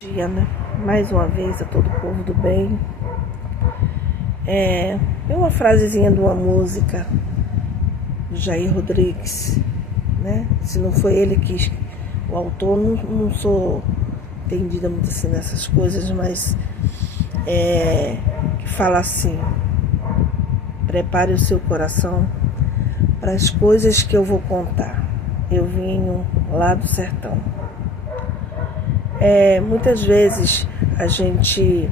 Dia, né? Mais uma vez a todo o povo do bem. É uma frasezinha de uma música do Jair Rodrigues, né? Se não foi ele que o autor, não sou entendida muito assim nessas coisas, mas que fala assim: prepare o seu coração para as coisas que eu vou contar. Eu venho lá do sertão. Muitas vezes a gente,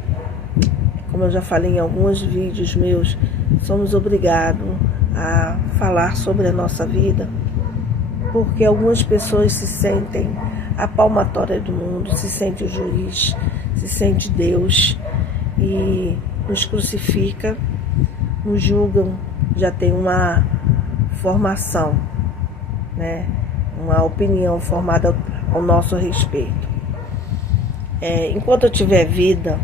como eu já falei em alguns vídeos meus, somos obrigados a falar sobre a nossa vida, porque algumas pessoas se sentem a palmatória do mundo, se sente o juiz, se sente Deus e nos crucifica, nos julgam, já tem uma formação, né? Uma opinião formada ao nosso respeito. Enquanto eu tiver vida,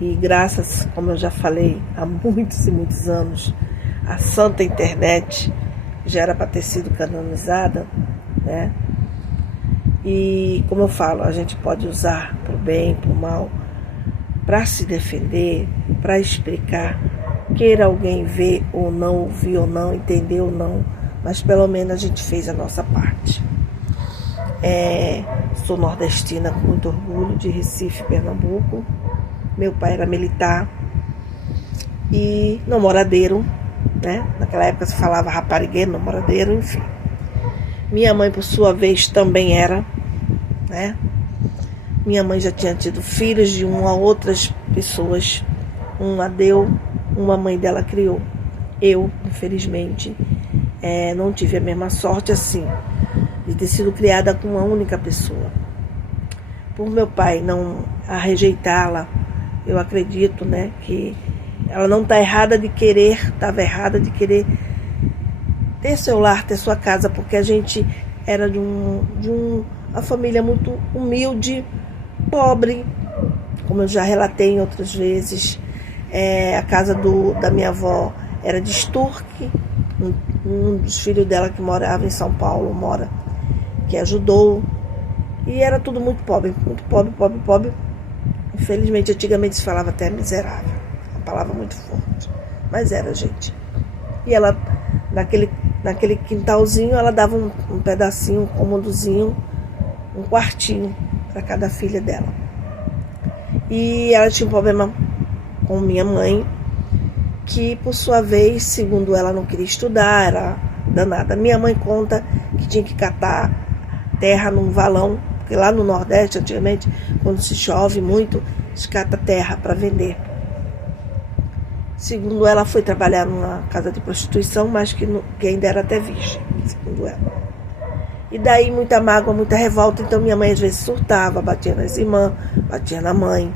e graças, como eu já falei, há muitos e muitos anos, a santa internet já era para ter sido canonizada, né? E como eu falo, a gente pode usar para o bem, para o mal, para se defender, para explicar, queira alguém ver ou não, ouvir ou não, entender ou não, mas pelo menos a gente fez a nossa parte. Sou nordestina com muito orgulho, de Recife, Pernambuco. Meu pai era militar e namoradeiro, né? Naquela época se falava raparigueiro, namoradeiro, enfim. Minha mãe, por sua vez, também era, né? Minha mãe já tinha tido filhos de uma a outras pessoas. Uma deu, uma mãe dela criou. Eu, infelizmente, não tive a mesma sorte assim, de ter sido criada com uma única pessoa. Por meu pai não a rejeitá-la, eu acredito, né, que ela não está errada de querer, estava errada de querer ter seu lar, ter sua casa, porque a gente era de uma família muito humilde, pobre, como eu já relatei em outras vezes. A casa da minha avó era de Sturck, um dos filhos dela que morava em São Paulo, que ajudou, e era tudo muito pobre, pobre, pobre. Infelizmente, antigamente se falava até miserável, uma palavra muito forte, mas era, gente. E ela, naquele quintalzinho, ela dava um pedacinho, um cômodozinho, um quartinho para cada filha dela. E ela tinha um problema com minha mãe, que por sua vez, segundo ela, não queria estudar, era danada. Minha mãe conta que tinha que catar terra num valão, porque lá no Nordeste, antigamente, quando se chove muito, se cata terra para vender. Segundo ela, foi trabalhar numa casa de prostituição, mas que ainda era até virgem, segundo ela. E daí muita mágoa, muita revolta, então minha mãe às vezes surtava, batia nas irmãs, batia na mãe.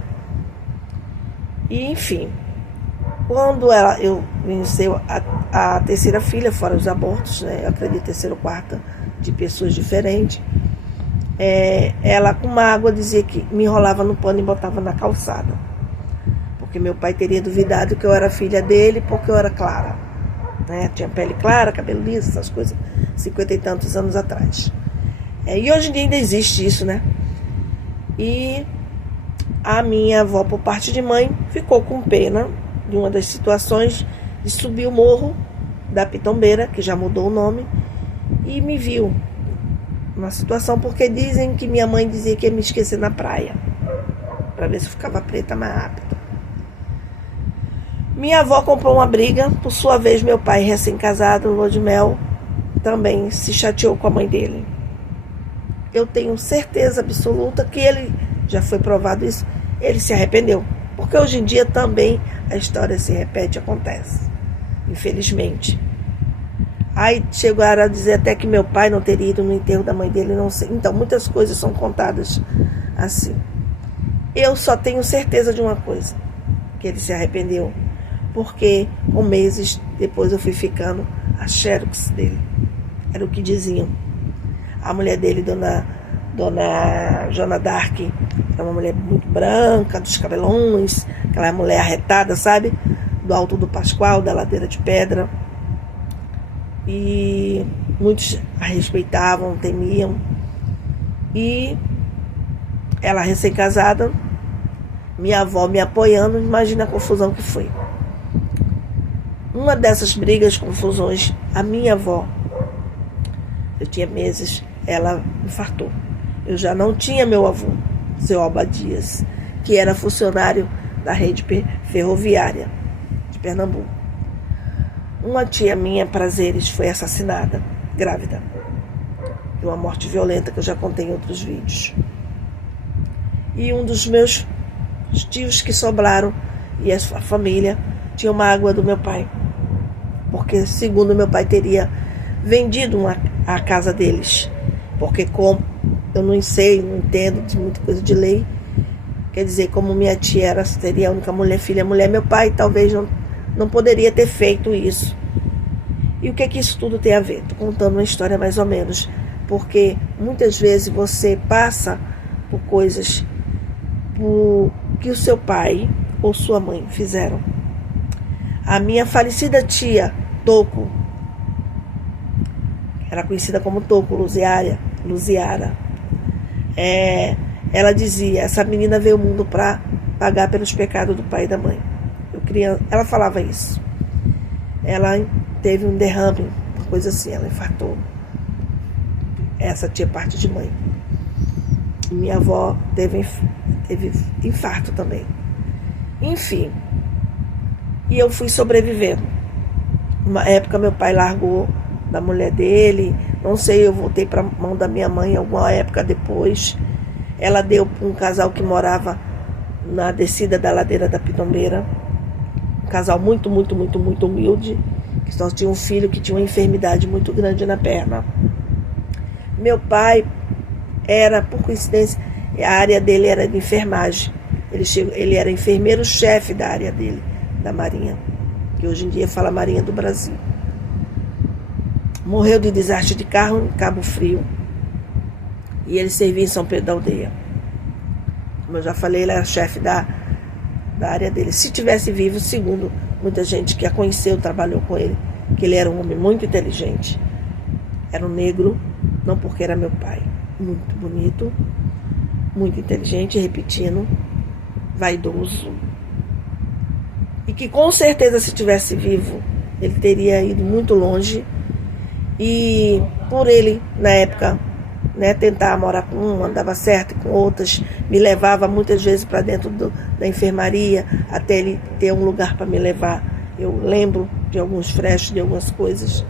E enfim, quando eu iniciei a terceira filha, fora os abortos, né? Eu acredito terceira ou quarta, de pessoas diferentes, ela com mágoa dizia que me enrolava no pano e botava na calçada, porque meu pai teria duvidado que eu era filha dele porque eu era clara, né? Tinha pele clara, cabelo liso, essas coisas, 50 e tantos anos atrás. E hoje em dia ainda existe isso, né? E a minha avó, por parte de mãe, ficou com pena de uma das situações de subir o morro da Pitombeira, que já mudou o nome, e me viu uma situação, porque dizem que minha mãe dizia que ia me esquecer na praia, para ver se eu ficava preta mais rápido. Minha avó comprou uma briga, por sua vez meu pai, recém-casado, lua de mel, também se chateou com a mãe dele. Eu tenho certeza absoluta que ele, já foi provado isso, ele se arrependeu, porque hoje em dia também a história se repete, acontece, infelizmente. Aí chegaram a dizer até que meu pai não teria ido no enterro da mãe dele, não sei. Então, muitas coisas são contadas assim. Eu só tenho certeza de uma coisa, que ele se arrependeu, porque com meses depois eu fui ficando a xerox dele. Era o que diziam. A mulher dele, dona Joana Dark, era uma mulher muito branca, dos cabelões, aquela mulher arretada, sabe? Do Alto do Pascoal, da Ladeira de Pedra. E muitos a respeitavam, temiam. E ela recém-casada, minha avó me apoiando, imagina a confusão que foi. Uma dessas brigas, confusões, a minha avó, eu tinha meses, ela infartou. Eu já não tinha meu avô, seu Alba Dias, que era funcionário da rede ferroviária de Pernambuco. Uma tia minha, Prazeres, foi assassinada, grávida, de uma morte violenta que eu já contei em outros vídeos. E um dos meus tios que sobraram e a sua família tinha uma água do meu pai, porque segundo meu pai teria vendido a casa deles, porque como eu não sei, não entendo de muita coisa de lei, quer dizer, como minha tia seria a única filha mulher, meu pai talvez não poderia ter feito isso. E o que é que isso tudo tem a ver? Estou contando uma história mais ou menos, porque muitas vezes você passa por coisas que o seu pai ou sua mãe fizeram. A minha falecida tia, Toco, era conhecida como Toco, Luziara, ela dizia, essa menina veio ao mundo para pagar pelos pecados do pai e da mãe. Ela falava isso. Ela teve um derrame, uma coisa assim, ela infartou. Essa tia parte de mãe. E minha avó teve infarto também. Enfim. E eu fui sobrevivendo. Uma época meu pai largou da mulher dele, não sei, eu voltei para a mão da minha mãe alguma época depois. Ela deu para um casal que morava na descida da ladeira da Pitombeira, um casal muito, muito, muito, muito humilde, que só tinha um filho que tinha uma enfermidade muito grande na perna. Meu pai era, por coincidência, a área dele era de enfermagem. Ele era enfermeiro-chefe da área dele, da Marinha, que hoje em dia fala Marinha do Brasil. Morreu de desastre de carro em Cabo Frio. E ele servia em São Pedro da Aldeia. Como eu já falei, ele era chefe da área dele. Se tivesse vivo, segundo muita gente que a conheceu, trabalhou com ele, que ele era um homem muito inteligente. Era um negro, não porque era meu pai. Muito bonito, muito inteligente, repetindo, vaidoso. E que com certeza, se tivesse vivo, ele teria ido muito longe. E por ele, na época, tentar morar com um, andava certo, com outras, me levava muitas vezes para dentro da enfermaria, até ele ter um lugar para me levar. Eu lembro de alguns flashes, de algumas coisas.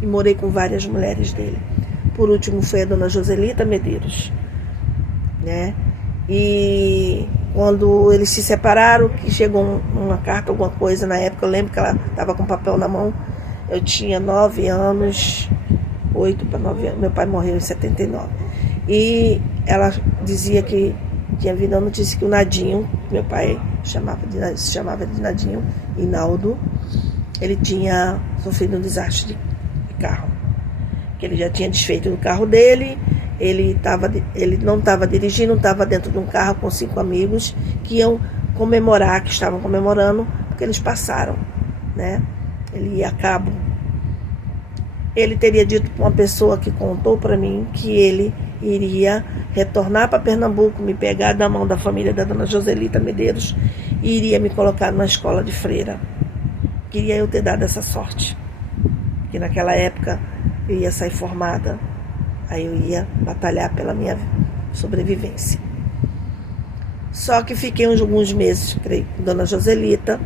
E morei com várias mulheres dele. Por último foi a dona Joselita Medeiros. E quando eles se separaram, que chegou uma carta, alguma coisa, na época, eu lembro que ela estava com papel na mão. Eu tinha 9 anos, 8 para 9 anos. Meu pai morreu em 79. E ela dizia que tinha vindo a notícia que o Nadinho, meu pai se chamava de Nadinho, Hinaldo, ele tinha sofrido um desastre de carro. Que ele já tinha desfeito do carro dele, ele não estava dirigindo, estava dentro de um carro com 5 amigos que iam comemorar, que estavam comemorando, porque eles passaram, Ele ia a cabo. Ele teria dito para uma pessoa que contou para mim que ele iria retornar para Pernambuco, me pegar da mão da família da dona Joselita Medeiros e iria me colocar numa escola de freira. Queria eu ter dado essa sorte, que naquela época eu ia sair formada, aí eu ia batalhar pela minha sobrevivência. Só que fiquei alguns meses, creio, com dona Joselita,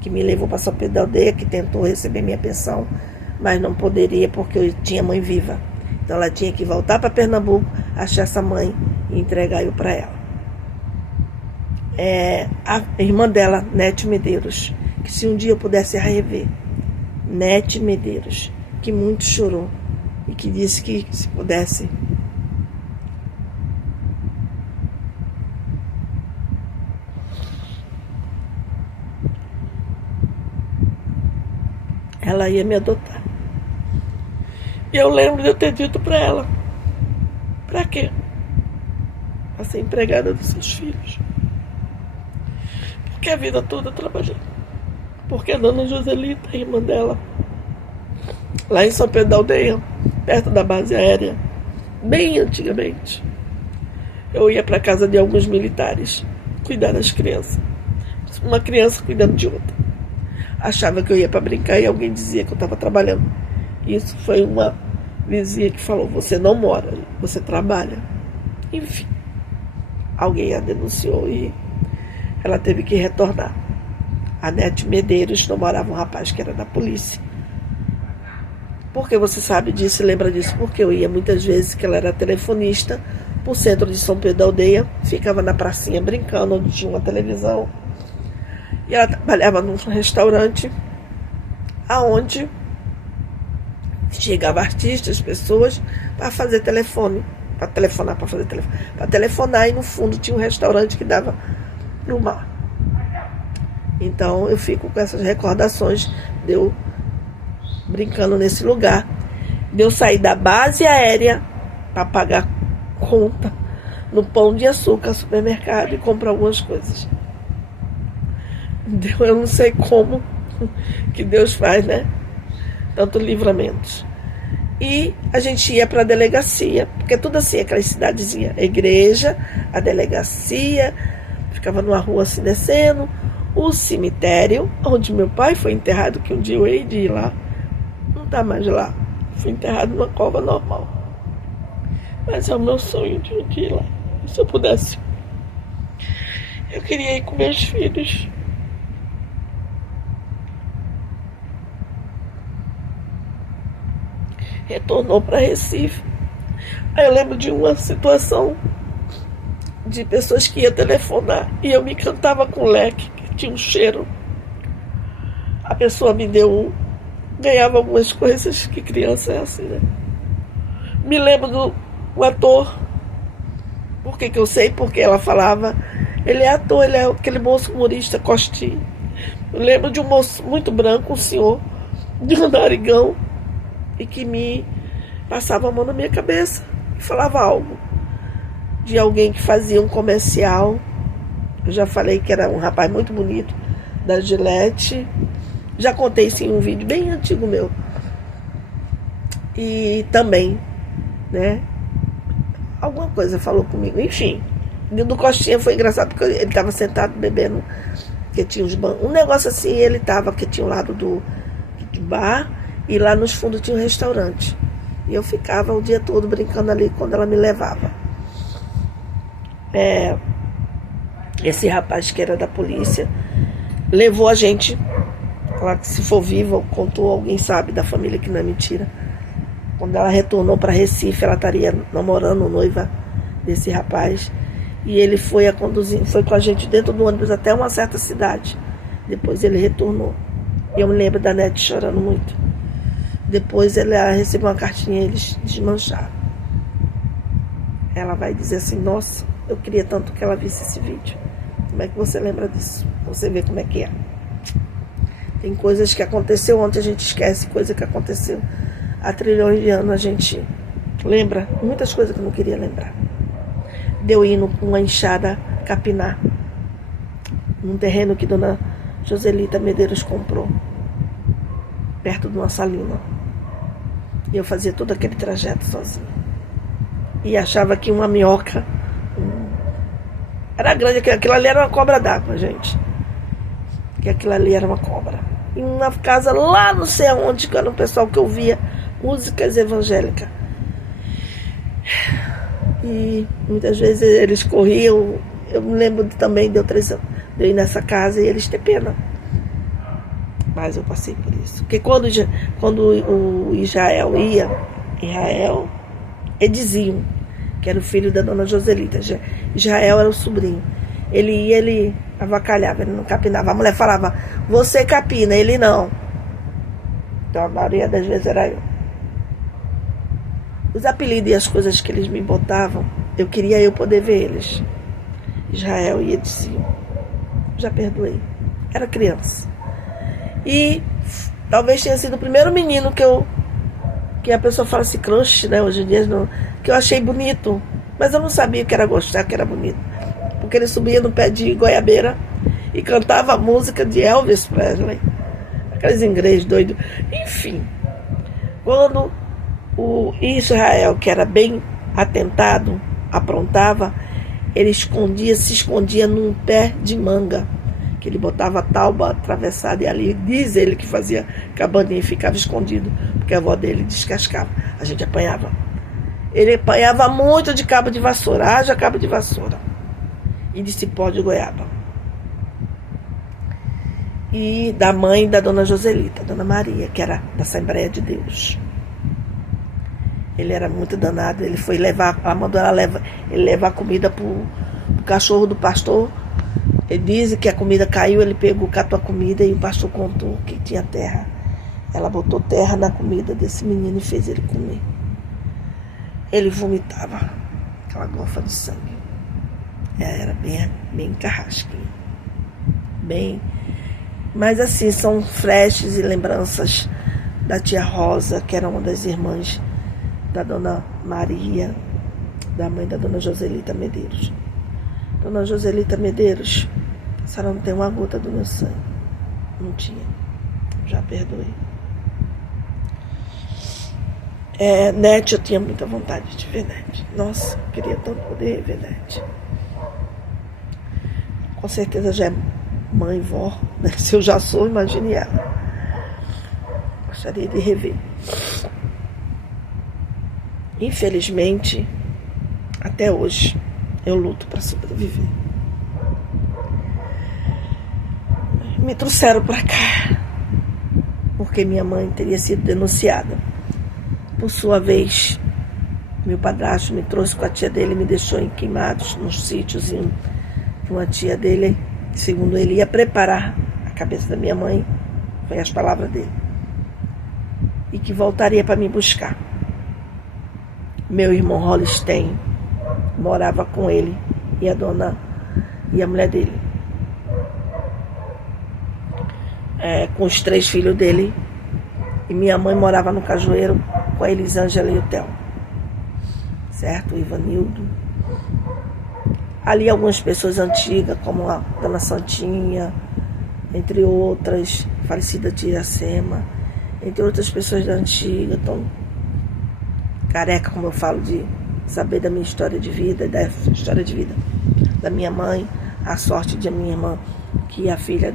que me levou para São Pedro da Aldeia, que tentou receber minha pensão, mas não poderia porque eu tinha mãe viva. Então ela tinha que voltar para Pernambuco, achar essa mãe e entregar eu para ela. A irmã dela, Nete Medeiros, que se um dia eu pudesse rever, Nete Medeiros, que muito chorou e que disse que se pudesse ela ia me adotar. E eu lembro de eu ter dito para ela: pra quê? Pra ser empregada dos seus filhos. Porque a vida toda eu trabalhei. Porque a dona Joselita, a irmã dela, lá em São Pedro da Aldeia, perto da base aérea, bem antigamente, eu ia para casa de alguns militares cuidar das crianças. Uma criança cuidando de outra. Achava que eu ia para brincar e alguém dizia que eu estava trabalhando. Isso foi uma vizinha que falou: você não mora, você trabalha. Enfim, alguém a denunciou e ela teve que retornar. A Nete Medeiros namorava um rapaz que era da polícia. Por que você sabe disso e lembra disso? Porque eu ia muitas vezes, que ela era telefonista, pro centro de São Pedro da Aldeia, ficava na pracinha brincando, onde tinha uma televisão. E ela trabalhava num restaurante aonde chegava artistas, pessoas, para fazer telefone, para telefonar, e no fundo tinha um restaurante que dava no mar. Então eu fico com essas recordações de eu brincando nesse lugar, de eu sair da base aérea para pagar conta no Pão de Açúcar, supermercado, e comprar algumas coisas. Eu não sei como que Deus faz, né? Tanto livramentos. E a gente ia para a delegacia, porque tudo assim, aquela cidadezinha, a igreja, a delegacia, ficava numa rua assim descendo, o cemitério, onde meu pai foi enterrado, que um dia eu hei de ir lá, não está mais lá, fui enterrado numa cova normal. Mas é o meu sonho de um dia ir lá. Se eu pudesse, eu queria ir com meus filhos. Retornou para Recife. Aí eu lembro de uma situação de pessoas que iam telefonar e eu me encantava com leque, que tinha um cheiro. A pessoa me deu ganhava algumas coisas, que criança é assim, né? Me lembro do ator. Por que eu sei? Porque ela falava, ele é ator, ele é aquele moço humorista Costinha. Eu lembro de um moço muito branco, um senhor de um narigão, e que me passava a mão na minha cabeça e falava algo de alguém que fazia um comercial. Eu já falei que era um rapaz muito bonito, da Gillette. Já contei isso em um vídeo bem antigo meu. E também, né, alguma coisa falou comigo. Enfim, do Costinha foi engraçado, porque ele estava sentado bebendo, que tinha uns bancos, um negócio assim, ele estava, que tinha um lado do bar, e lá nos fundos tinha um restaurante. E eu ficava o dia todo brincando ali quando ela me levava. Esse rapaz que era da polícia levou a gente, ela, que se for viva, contou, alguém sabe da família, que não é mentira. Quando ela retornou para Recife, ela estaria namorando, noiva desse rapaz. E ele foi com a gente dentro do ônibus até uma certa cidade. Depois ele retornou. E eu me lembro da Nete chorando muito. Depois ela recebeu uma cartinha e eles desmancharam. Ela vai dizer assim: nossa, eu queria tanto que ela visse esse vídeo. Como é que você lembra disso? Você vê como é que é. Tem coisas que aconteceu ontem, a gente esquece. Coisa que aconteceu há trilhões de anos, a gente lembra muitas coisas que eu não queria lembrar. Deu indo com uma enxada capinar num terreno que dona Joselita Medeiros comprou, perto de uma salina. E eu fazia todo aquele trajeto sozinha. E achava que uma minhoca era grande, aquilo ali era uma cobra d'água, gente. Que aquilo ali era uma cobra. Em uma casa lá não sei aonde, que era um pessoal que ouvia músicas evangélicas. E muitas vezes eles corriam. Eu me lembro também de eu ir nessa casa e eles ter pena. Mas eu passei por isso. Porque quando o Israel ia, Edizinho, que era o filho da dona Joselita, Israel era o sobrinho. Ele ia, ele avacalhava, ele não capinava. A mulher falava: você capina, ele não. Então a maioria das vezes era eu. Os apelidos e as coisas que eles me botavam, eu queria eu poder ver eles. Israel e Edizinho. Já perdoei. Era criança. E talvez tenha sido o primeiro menino que a pessoa fala assim, crush, né? Hoje em dia, não, que eu achei bonito. Mas eu não sabia que era gostar, que era bonito. Porque ele subia no pé de goiabeira e cantava a música de Elvis Presley. Aqueles ingleses doidos. Enfim, quando o Israel, que era bem atentado, aprontava, ele se escondia num pé de manga, que ele botava a tauba atravessada e ali, diz ele que fazia cabaninha e ficava escondido, porque a avó dele descascava. A gente apanhava. Ele apanhava muito de cabo de vassoura, haja cabo de vassoura, e de cipó de goiaba. E da mãe da dona Joselita, dona Maria, que era da Assembleia de Deus. Ele era muito danado, ele foi levar, ela mandou ele levar comida pro cachorro do pastor. Ele diz que a comida caiu, ele catou a comida e o pastor contou que tinha terra. Ela botou terra na comida desse menino e fez ele comer. Ele vomitava aquela gofa de sangue. Era bem carrasquinho. Mas assim, são flashes e lembranças da tia Rosa, que era uma das irmãs da dona Maria, da mãe da dona Joselita Medeiros. Dona Joselita Medeiros, a senhora não tem uma gota do meu sangue. Não tinha. Já perdoei. Nete, eu tinha muita vontade de ver Nete. Nossa, eu queria tanto poder ver Nete. Com certeza já é mãe, vó, né? Se eu já sou, imagine ela. Gostaria de rever. Infelizmente, até hoje, eu luto para sobreviver. Me trouxeram para cá porque minha mãe teria sido denunciada. Por sua vez, meu padrasto me trouxe com a tia dele e me deixou em Queimados, nos sítios, que uma tia dele, segundo ele, ia preparar a cabeça da minha mãe, foi as palavras dele, e que voltaria para me buscar. Meu irmão Holstein morava com ele e a mulher dele, com os 3 filhos dele, e minha mãe morava no Cajueiro com a Elisângela e o Theo, certo? O Ivanildo. Ali algumas pessoas antigas, como a dona Santinha, entre outras, falecida tia Iracema, entre outras pessoas da antiga, tão careca, como eu falo, de saber da minha história de vida, da história de vida da minha mãe, a sorte de minha irmã, que é a filha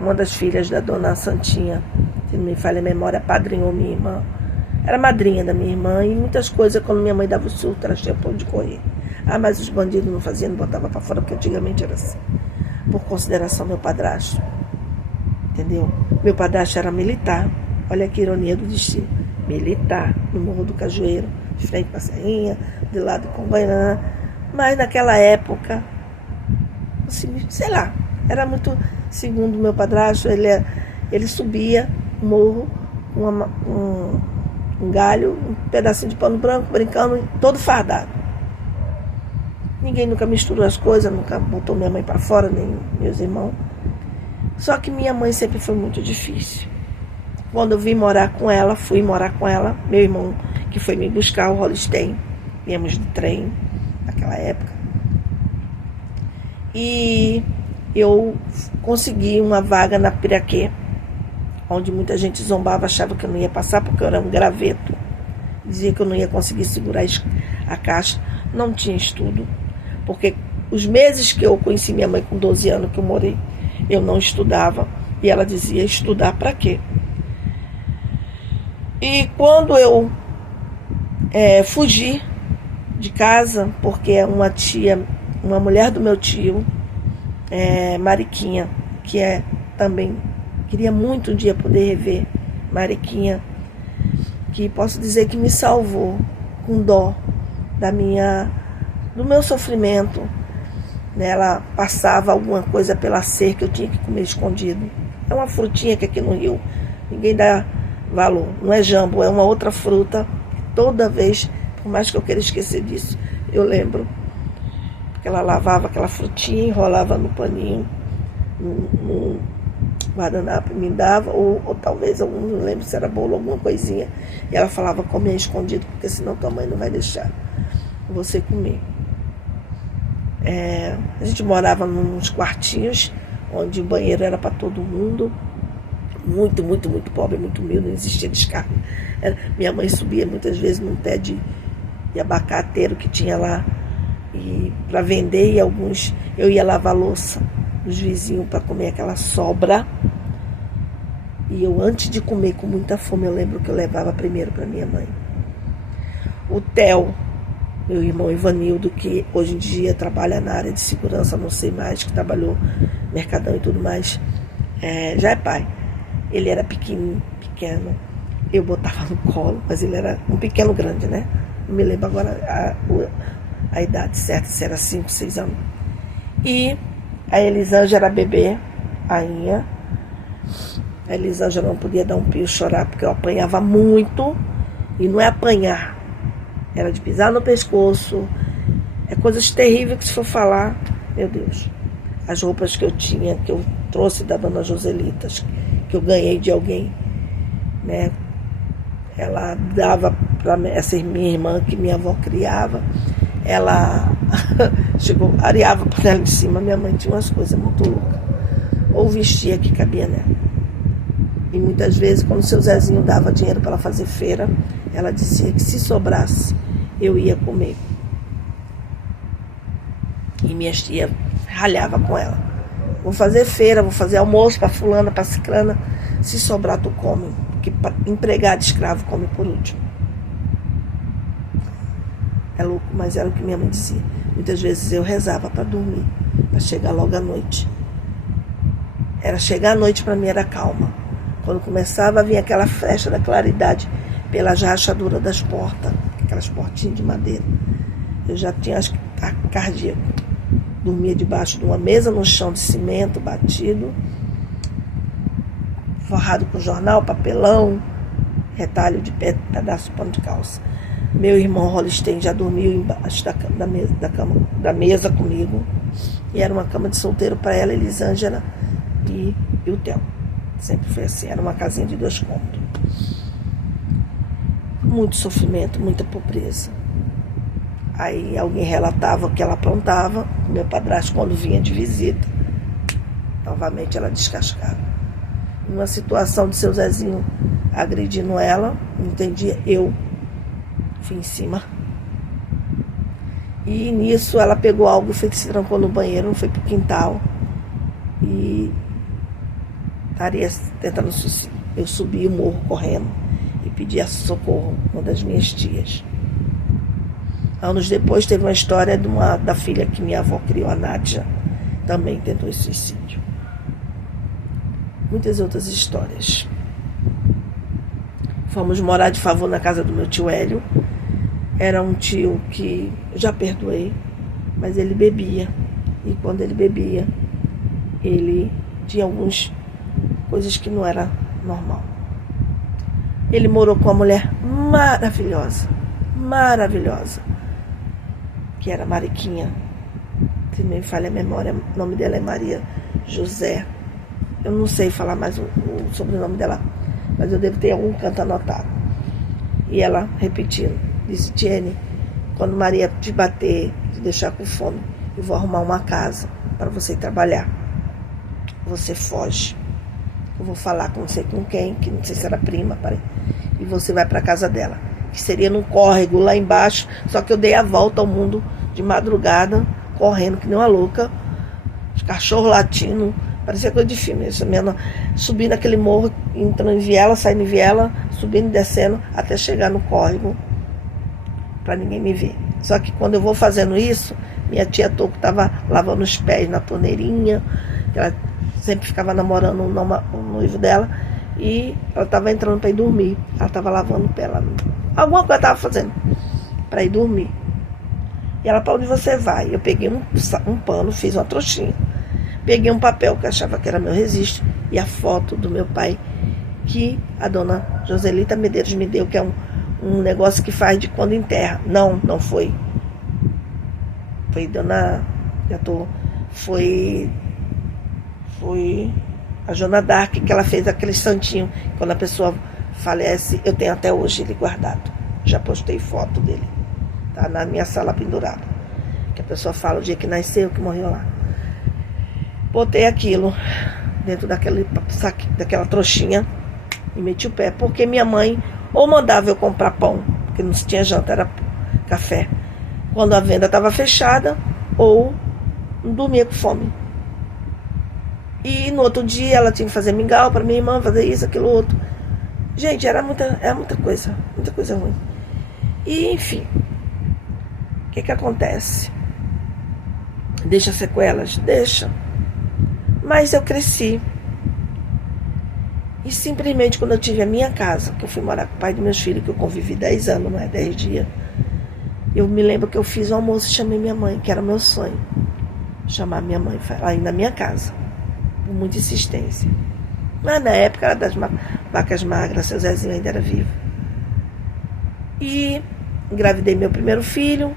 uma das filhas da dona Santinha, se não me falha a memória, padrinhou minha irmã, era madrinha da minha irmã, e muitas coisas, quando minha mãe dava o surto, elas tinham pra onde correr. Mas os bandidos não faziam, não botavam para fora, porque antigamente era assim, por consideração meu padrasto, entendeu? Meu padrasto era militar, olha que ironia do destino, militar, no Morro do Cajueiro, de frente para a Serrinha, de lado com Goiânia, mas naquela época, assim, sei lá, era muito, segundo meu padrasto, ele subia o morro, um galho, um pedacinho de pano branco, brincando, todo fardado. Ninguém nunca misturou as coisas, nunca botou minha mãe para fora, nem meus irmãos. Só que minha mãe sempre foi muito difícil. Quando eu fui morar com ela, meu irmão que foi me buscar, o Holstein, viemos de trem naquela época. E eu consegui uma vaga na Piraquê, onde muita gente zombava, achava que eu não ia passar porque eu era um graveto. Dizia que eu não ia conseguir segurar a caixa. Não tinha estudo, porque os meses que eu conheci minha mãe com 12 anos que eu morei, eu não estudava. E ela dizia, estudar para quê? E quando eu fugi de casa, porque uma mulher do meu tio, Mariquinha, que também queria muito um dia poder rever Mariquinha, que posso dizer que me salvou com dó do meu sofrimento. Ela passava alguma coisa pela cerca, eu tinha que comer escondido. É uma frutinha que aqui no Rio ninguém dá valor, não é jambo, é uma outra fruta. Toda vez, por mais que eu queira esquecer disso, eu lembro que ela lavava aquela frutinha, enrolava no paninho, no guardanapo, me dava, ou talvez, eu não lembro se era bolo, alguma coisinha, e ela falava, come escondido, porque senão tua mãe não vai deixar você comer. A gente morava nos quartinhos, onde o banheiro era para todo mundo, muito, muito, muito pobre, muito humilde, não existia descarga. Minha mãe subia muitas vezes num pé de abacateiro que tinha lá e para vender, e alguns eu ia lavar louça dos vizinhos para comer aquela sobra. E eu, antes de comer com muita fome, eu lembro que eu levava primeiro para minha mãe. O Theo, meu irmão Ivanildo, que hoje em dia trabalha na área de segurança, não sei mais, que trabalhou no Mercadão e tudo mais, já é pai. Ele era pequeno, eu botava no colo, mas ele era um pequeno grande, né? Não me lembro agora a idade certa, se era 5, 6 anos. E a Elisângela era bebê ainda. A Elisângela não podia dar um pio, chorar, porque eu apanhava muito. E não é apanhar, era de pisar no pescoço. É coisas terríveis que, se for falar, meu Deus. As roupas que eu tinha, que eu trouxe da dona Joselita, que eu ganhei de alguém, né? Ela dava para essa minha irmã, que minha avó criava. Ela chegou, areava para ela em cima. Minha mãe tinha umas coisas muito loucas. Ou vestia que cabia nela. E muitas vezes, quando o seu Zezinho dava dinheiro para ela fazer feira, ela dizia que se sobrasse, eu ia comer. E minha tia ralhava com ela. Vou fazer feira, vou fazer almoço para fulana, para ciclana. Se sobrar, tu come. Porque empregado escravo come por último. É louco, mas era o que minha mãe dizia. Muitas vezes eu rezava para dormir, para chegar logo à noite. Era chegar à noite, para mim era calma. Quando começava a vir aquela flecha da claridade pelas rachaduras das portas, aquelas portinhas de madeira, eu já tinha ataque cardíaco. Dormia debaixo de uma mesa no chão de cimento batido, forrado com jornal, papelão, retalho de pedaço de pano de calça. Meu irmão Holstein já dormiu embaixo da mesa comigo. E era uma cama de solteiro para ela, Elisângela e o Theo. Sempre foi assim, era uma casinha de 2 cômodos. Muito sofrimento, muita pobreza. Aí alguém relatava o que ela aprontava. Meu padrasto, quando vinha de visita, novamente ela descascava. Numa situação de seu Zezinho agredindo ela, não entendia, eu fui em cima. E nisso ela pegou algo e foi que se trancou no banheiro, não foi pro quintal. E estaria tentando suicídio. Eu subi o morro correndo e pedi socorro, uma das minhas tias. Anos depois teve uma história da filha que minha avó criou, a Nádia, também tentou esse suicídio. Muitas outras histórias. Fomos morar de favor na casa do meu tio Hélio. Era um tio que eu já perdoei, mas ele bebia. E quando ele bebia, ele tinha algumas coisas que não era normal. Ele morou com uma mulher maravilhosa, que era Mariquinha. Se me falha a memória, o nome dela é Maria José. Eu não sei falar mais o sobrenome dela, mas eu devo ter algum canto anotado. E ela repetindo, disse: Tiene, quando Maria te bater, te deixar com fome, eu vou arrumar uma casa para você ir trabalhar. Você foge. Eu vou falar com não sei com quem, que não sei se era prima, e você vai para a casa dela, que seria num córrego lá embaixo, só que eu dei a volta ao mundo de madrugada, correndo que nem uma louca, os cachorros latindo, parecia coisa de filme, subindo aquele morro, entrando em viela, saindo em viela, subindo e descendo, até chegar no córrego, para ninguém me ver. Só que quando eu vou fazendo isso, minha tia Toco estava lavando os pés na torneirinha, ela sempre ficava namorando o noivo dela, e ela estava entrando para ir dormir. Ela estava lavando o pé lá. Alguma coisa estava fazendo para ir dormir. E ela: para onde você vai? Eu peguei um pano, fiz uma trouxinha. Peguei um papel que eu achava que era meu registro e a foto do meu pai, que a dona Joselita Medeiros me deu, que é um negócio que faz de quando enterra. Não foi. Foi Foi a Joana Dark, que ela fez aquele santinho. Quando a pessoa falece, eu tenho até hoje ele guardado. Já postei foto dele. Tá na minha sala pendurado. Que a pessoa fala o dia que nasceu, que morreu lá. Botei aquilo dentro daquela trouxinha e meti o pé. Porque minha mãe ou mandava eu comprar pão, porque não tinha janta, era café. quando a venda estava fechada, ou não dormia com fome. E no outro dia ela tinha que fazer mingau para minha irmã, fazer isso, aquilo, outro. Gente, era muita coisa ruim. E enfim, o que acontece? Deixa sequelas? Deixa. Mas eu cresci. E simplesmente quando eu tive a minha casa, que eu fui morar com o pai dos meus filhos, que eu convivi 10 anos, não é 10 dias, eu me lembro que eu fiz um almoço e chamei minha mãe, que era o meu sonho. Chamar minha mãe aí na minha casa, por muita insistência. Mas na época era das vacas magras, seu Zezinho ainda era vivo. E engravidei meu primeiro filho.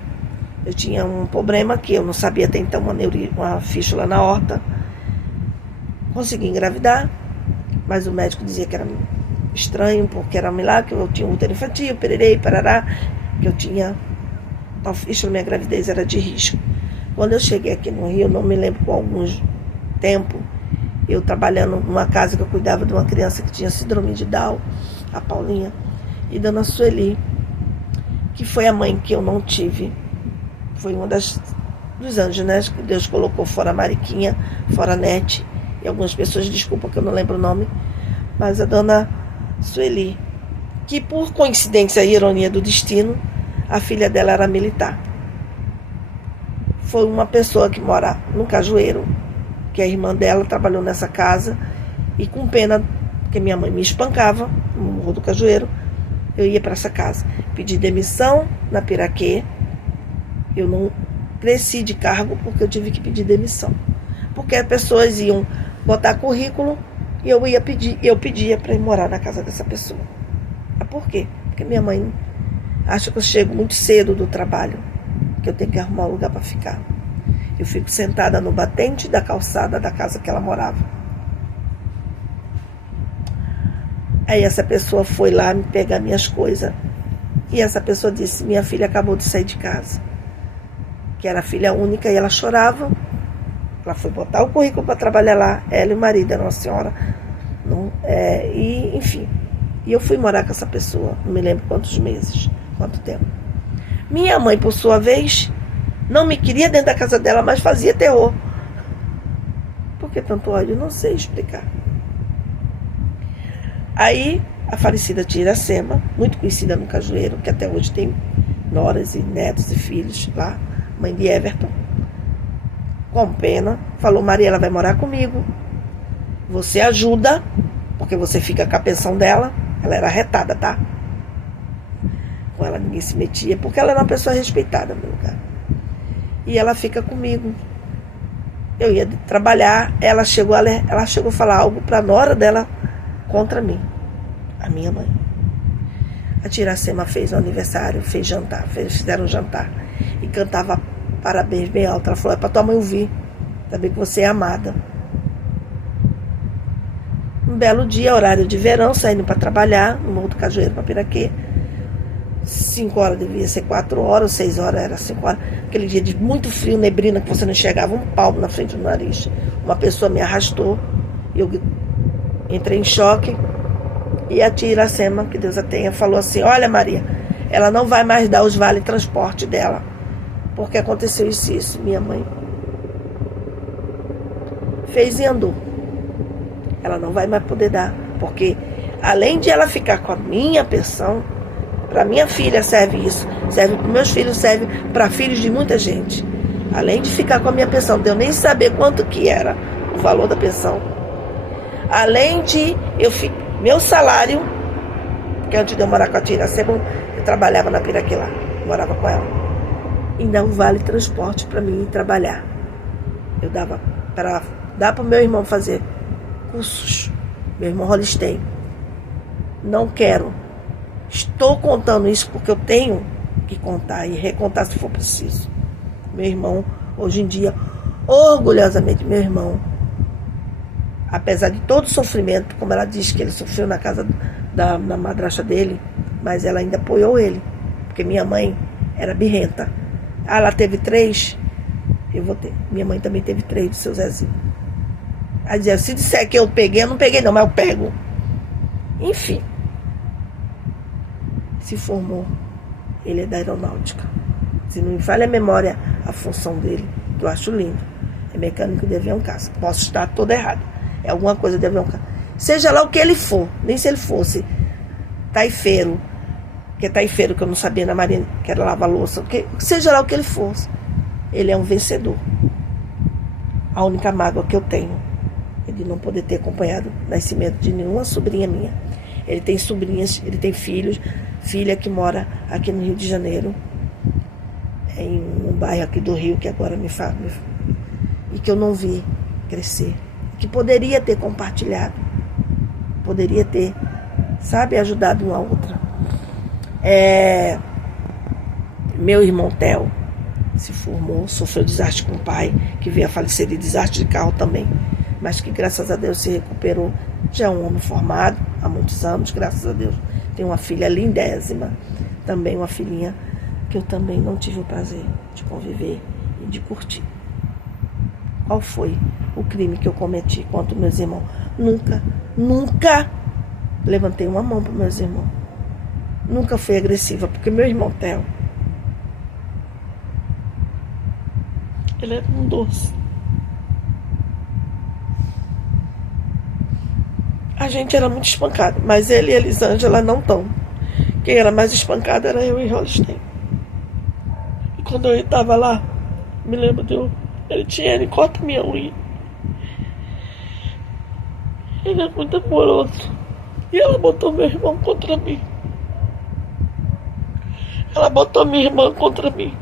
Eu tinha um problema que eu não sabia até então, uma fístula na horta. Consegui engravidar, mas o médico dizia que era estranho, porque era um milagre, que eu tinha um útero infantil, pererei, parará, que eu tinha tal fístula, minha gravidez era de risco. Quando eu cheguei aqui no Rio, não me lembro por alguns tempo, eu trabalhando numa casa que eu cuidava de uma criança que tinha síndrome de Down, a Paulinha, e dona Sueli, que foi a mãe que eu não tive, foi uma dos anjos, né, que Deus colocou fora a Mariquinha, fora a Nete, e algumas pessoas, desculpa que eu não lembro o nome, mas a dona Sueli, que por coincidência e ironia do destino, a filha dela era militar. Foi uma pessoa que mora no Cajueiro, que a irmã dela trabalhou nessa casa, e com pena, que minha mãe me espancava, no Morro do Cajueiro, eu ia para essa casa. Pedi demissão na Piraquê, eu não cresci de cargo porque eu tive que pedir demissão. Porque as pessoas iam botar currículo e eu pedia para ir morar na casa dessa pessoa. Por quê? Porque minha mãe acha que eu chego muito cedo do trabalho, que eu tenho que arrumar um lugar para ficar. Eu fico sentada no batente da calçada da casa que ela morava. Aí essa pessoa foi lá me pegar minhas coisas. E essa pessoa disse, minha filha acabou de sair de casa. Que era filha única e ela chorava. Ela foi botar o currículo para trabalhar lá. Ela e o marido, era uma senhora. E enfim. E eu fui morar com essa pessoa. Não me lembro quantos meses, quanto tempo. Minha mãe, por sua vez, não me queria dentro da casa dela, mas fazia terror. Por que tanto ódio? Não sei explicar. Aí, a falecida tia Iracema, muito conhecida no Cajueiro, que até hoje tem noras e netos e filhos lá, mãe de Everton, com pena, falou, Maria, ela vai morar comigo, você ajuda, porque você fica com a pensão dela, ela era arretada, tá? Com ela ninguém se metia, porque ela era uma pessoa respeitada no meu lugar. E ela fica comigo. Eu ia trabalhar, ela chegou a falar algo para a nora dela contra mim, a minha mãe. A tia Iracema fez um aniversário, fez jantar, fizeram um jantar e cantava parabéns bem alto. Ela falou, é para tua mãe ouvir, saber que você é amada. Um belo dia, horário de verão, saindo para trabalhar no Morro do Cajueiro, para Piraquê. 5 horas, devia ser 4 horas, 6 horas, era 5 horas. Aquele dia de muito frio, neblina, que você não enxergava um palmo na frente do nariz. Uma pessoa me arrastou, eu entrei em choque. E a tia Iracema, que Deus a tenha, falou assim, olha Maria, ela não vai mais dar os vale transporte dela, porque aconteceu isso e isso. Minha mãe fez e andou. Ela não vai mais poder dar, porque além de ela ficar com a minha pensão, para minha filha serve isso, serve para meus filhos, serve para filhos de muita gente. Além de ficar com a minha pensão, de eu nem saber quanto que era o valor da pensão. Além de meu salário, que antes de eu morar com a tia Iracema, eu trabalhava na Piraquê lá, morava com ela. Ainda um vale transporte para mim ir trabalhar. Eu dava para dar para o meu irmão fazer cursos. Meu irmão Hollistein. Não quero. Estou contando isso porque eu tenho que contar e recontar se for preciso. Meu irmão, hoje em dia, orgulhosamente, meu irmão, apesar de todo o sofrimento, como ela diz que ele sofreu na casa da madrasta dele, mas ela ainda apoiou ele, porque minha mãe era birrenta. Ela teve 3, eu vou ter. Minha mãe também teve 3 do seu Zezinho. Aí dizia, se disser que eu peguei, eu não peguei não, mas eu pego. Enfim. Se formou. Ele é da aeronáutica. Se não me falha a memória, a função dele, que eu acho lindo, é mecânico de avião caça. Posso estar toda errada. É alguma coisa de avião caça. Seja lá o que ele for, nem se ele fosse taifeiro, que é taifeiro que eu não sabia na Marinha, que era lavar louça, seja lá o que ele fosse, ele é um vencedor. A única mágoa que eu tenho é de não poder ter acompanhado o nascimento de nenhuma sobrinha minha. Ele tem sobrinhas, ele tem filhos, filha que mora aqui no Rio de Janeiro, em um bairro aqui do Rio, que agora me fala, e que eu não vi crescer, que poderia ter compartilhado, poderia ter, sabe, ajudado uma a outra. Meu irmão Theo se formou, sofreu desastre com o pai, que veio a falecer de desastre de carro também, mas que graças a Deus se recuperou. Já é um homem formado há muitos anos, graças a Deus. Tem uma filha lindésima, também uma filhinha que eu também não tive o prazer de conviver e de curtir. Qual foi o crime que eu cometi contra meus irmãos? Nunca levantei uma mão para meus irmãos. Nunca fui agressiva, porque meu irmão Theo, ele era um doce. A gente era muito espancado, mas ele e a Elisângela não tão. Quem era mais espancado era eu e Holstein. E quando eu estava lá, me lembro ele corta minha unha. Ele é muito amoroso. E ela botou meu irmão contra mim. Ela botou minha irmã contra mim.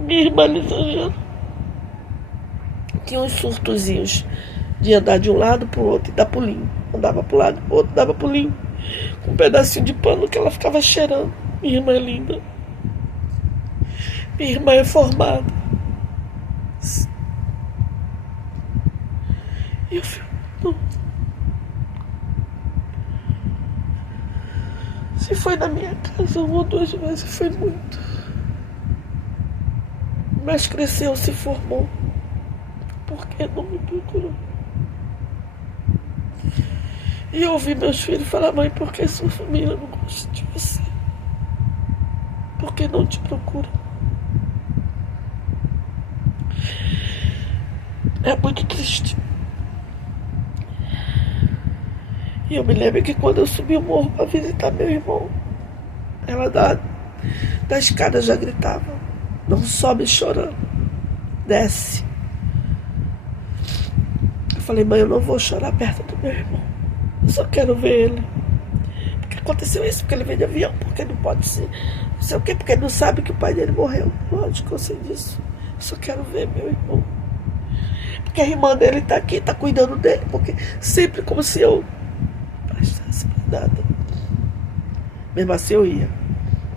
Minha irmã Elisângela tinha uns surtozinhos de andar de um lado pro outro e dar pulinho. Andava pro lado, pro outro dava pulinho, com um pedacinho de pano que ela ficava cheirando. Minha irmã é linda. Minha irmã é formada. E eu fico... Se foi na minha casa 1 ou 2 vezes, foi muito. Mas cresceu, se formou. Por que não me procurou? E eu ouvi meus filhos falar: mãe, por que sua família não gosta de você? Por que não te procura? É muito triste. E eu me lembro que quando eu subi o morro para visitar meu irmão, ela da escada já gritava: não sobe chorando, desce. Eu falei: mãe, eu não vou chorar perto do meu irmão, eu só quero ver ele. Porque aconteceu isso, porque ele veio de avião, porque não pode ser, não sei o quê, porque ele não sabe que o pai dele morreu. Lógico que eu sei disso. Eu só quero ver meu irmão. Porque a irmã dele tá aqui, tá cuidando dele, porque sempre como se eu prestasse pra nada. Mesmo assim eu ia.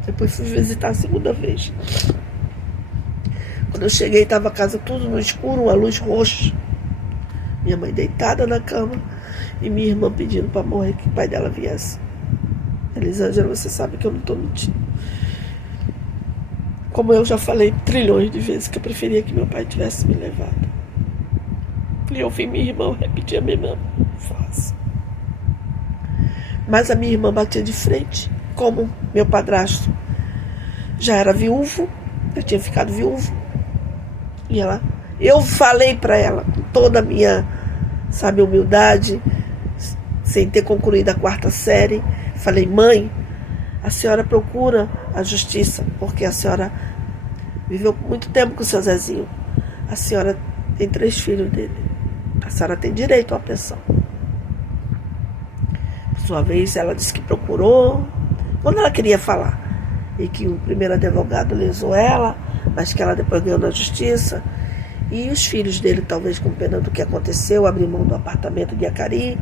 Depois fui visitar a segunda vez. Quando eu cheguei, estava a casa tudo no escuro, uma luz roxa. Minha mãe deitada na cama e minha irmã pedindo para morrer, que o pai dela viesse. Elisângela, você sabe que eu não estou mentindo. Como eu já falei trilhões de vezes que eu preferia que meu pai tivesse me levado. E eu vi minha irmã repetir a mesma frase. Mas a minha irmã batia de frente. Como meu padrasto já era viúvo, eu tinha ficado viúvo. E eu falei para ela, com toda a minha, sabe, humildade, sem ter concluído a 4ª série, falei: mãe, a senhora procura a justiça, porque a senhora viveu muito tempo com o seu Zezinho. A senhora tem 3 filhos dele. A senhora tem direito a uma pensão. Por sua vez, ela disse que procurou, quando ela queria falar, e que o primeiro advogado lesou ela, mas que ela depois ganhou na justiça. E os filhos dele, talvez com pena do que aconteceu, abriu mão do apartamento de Acari,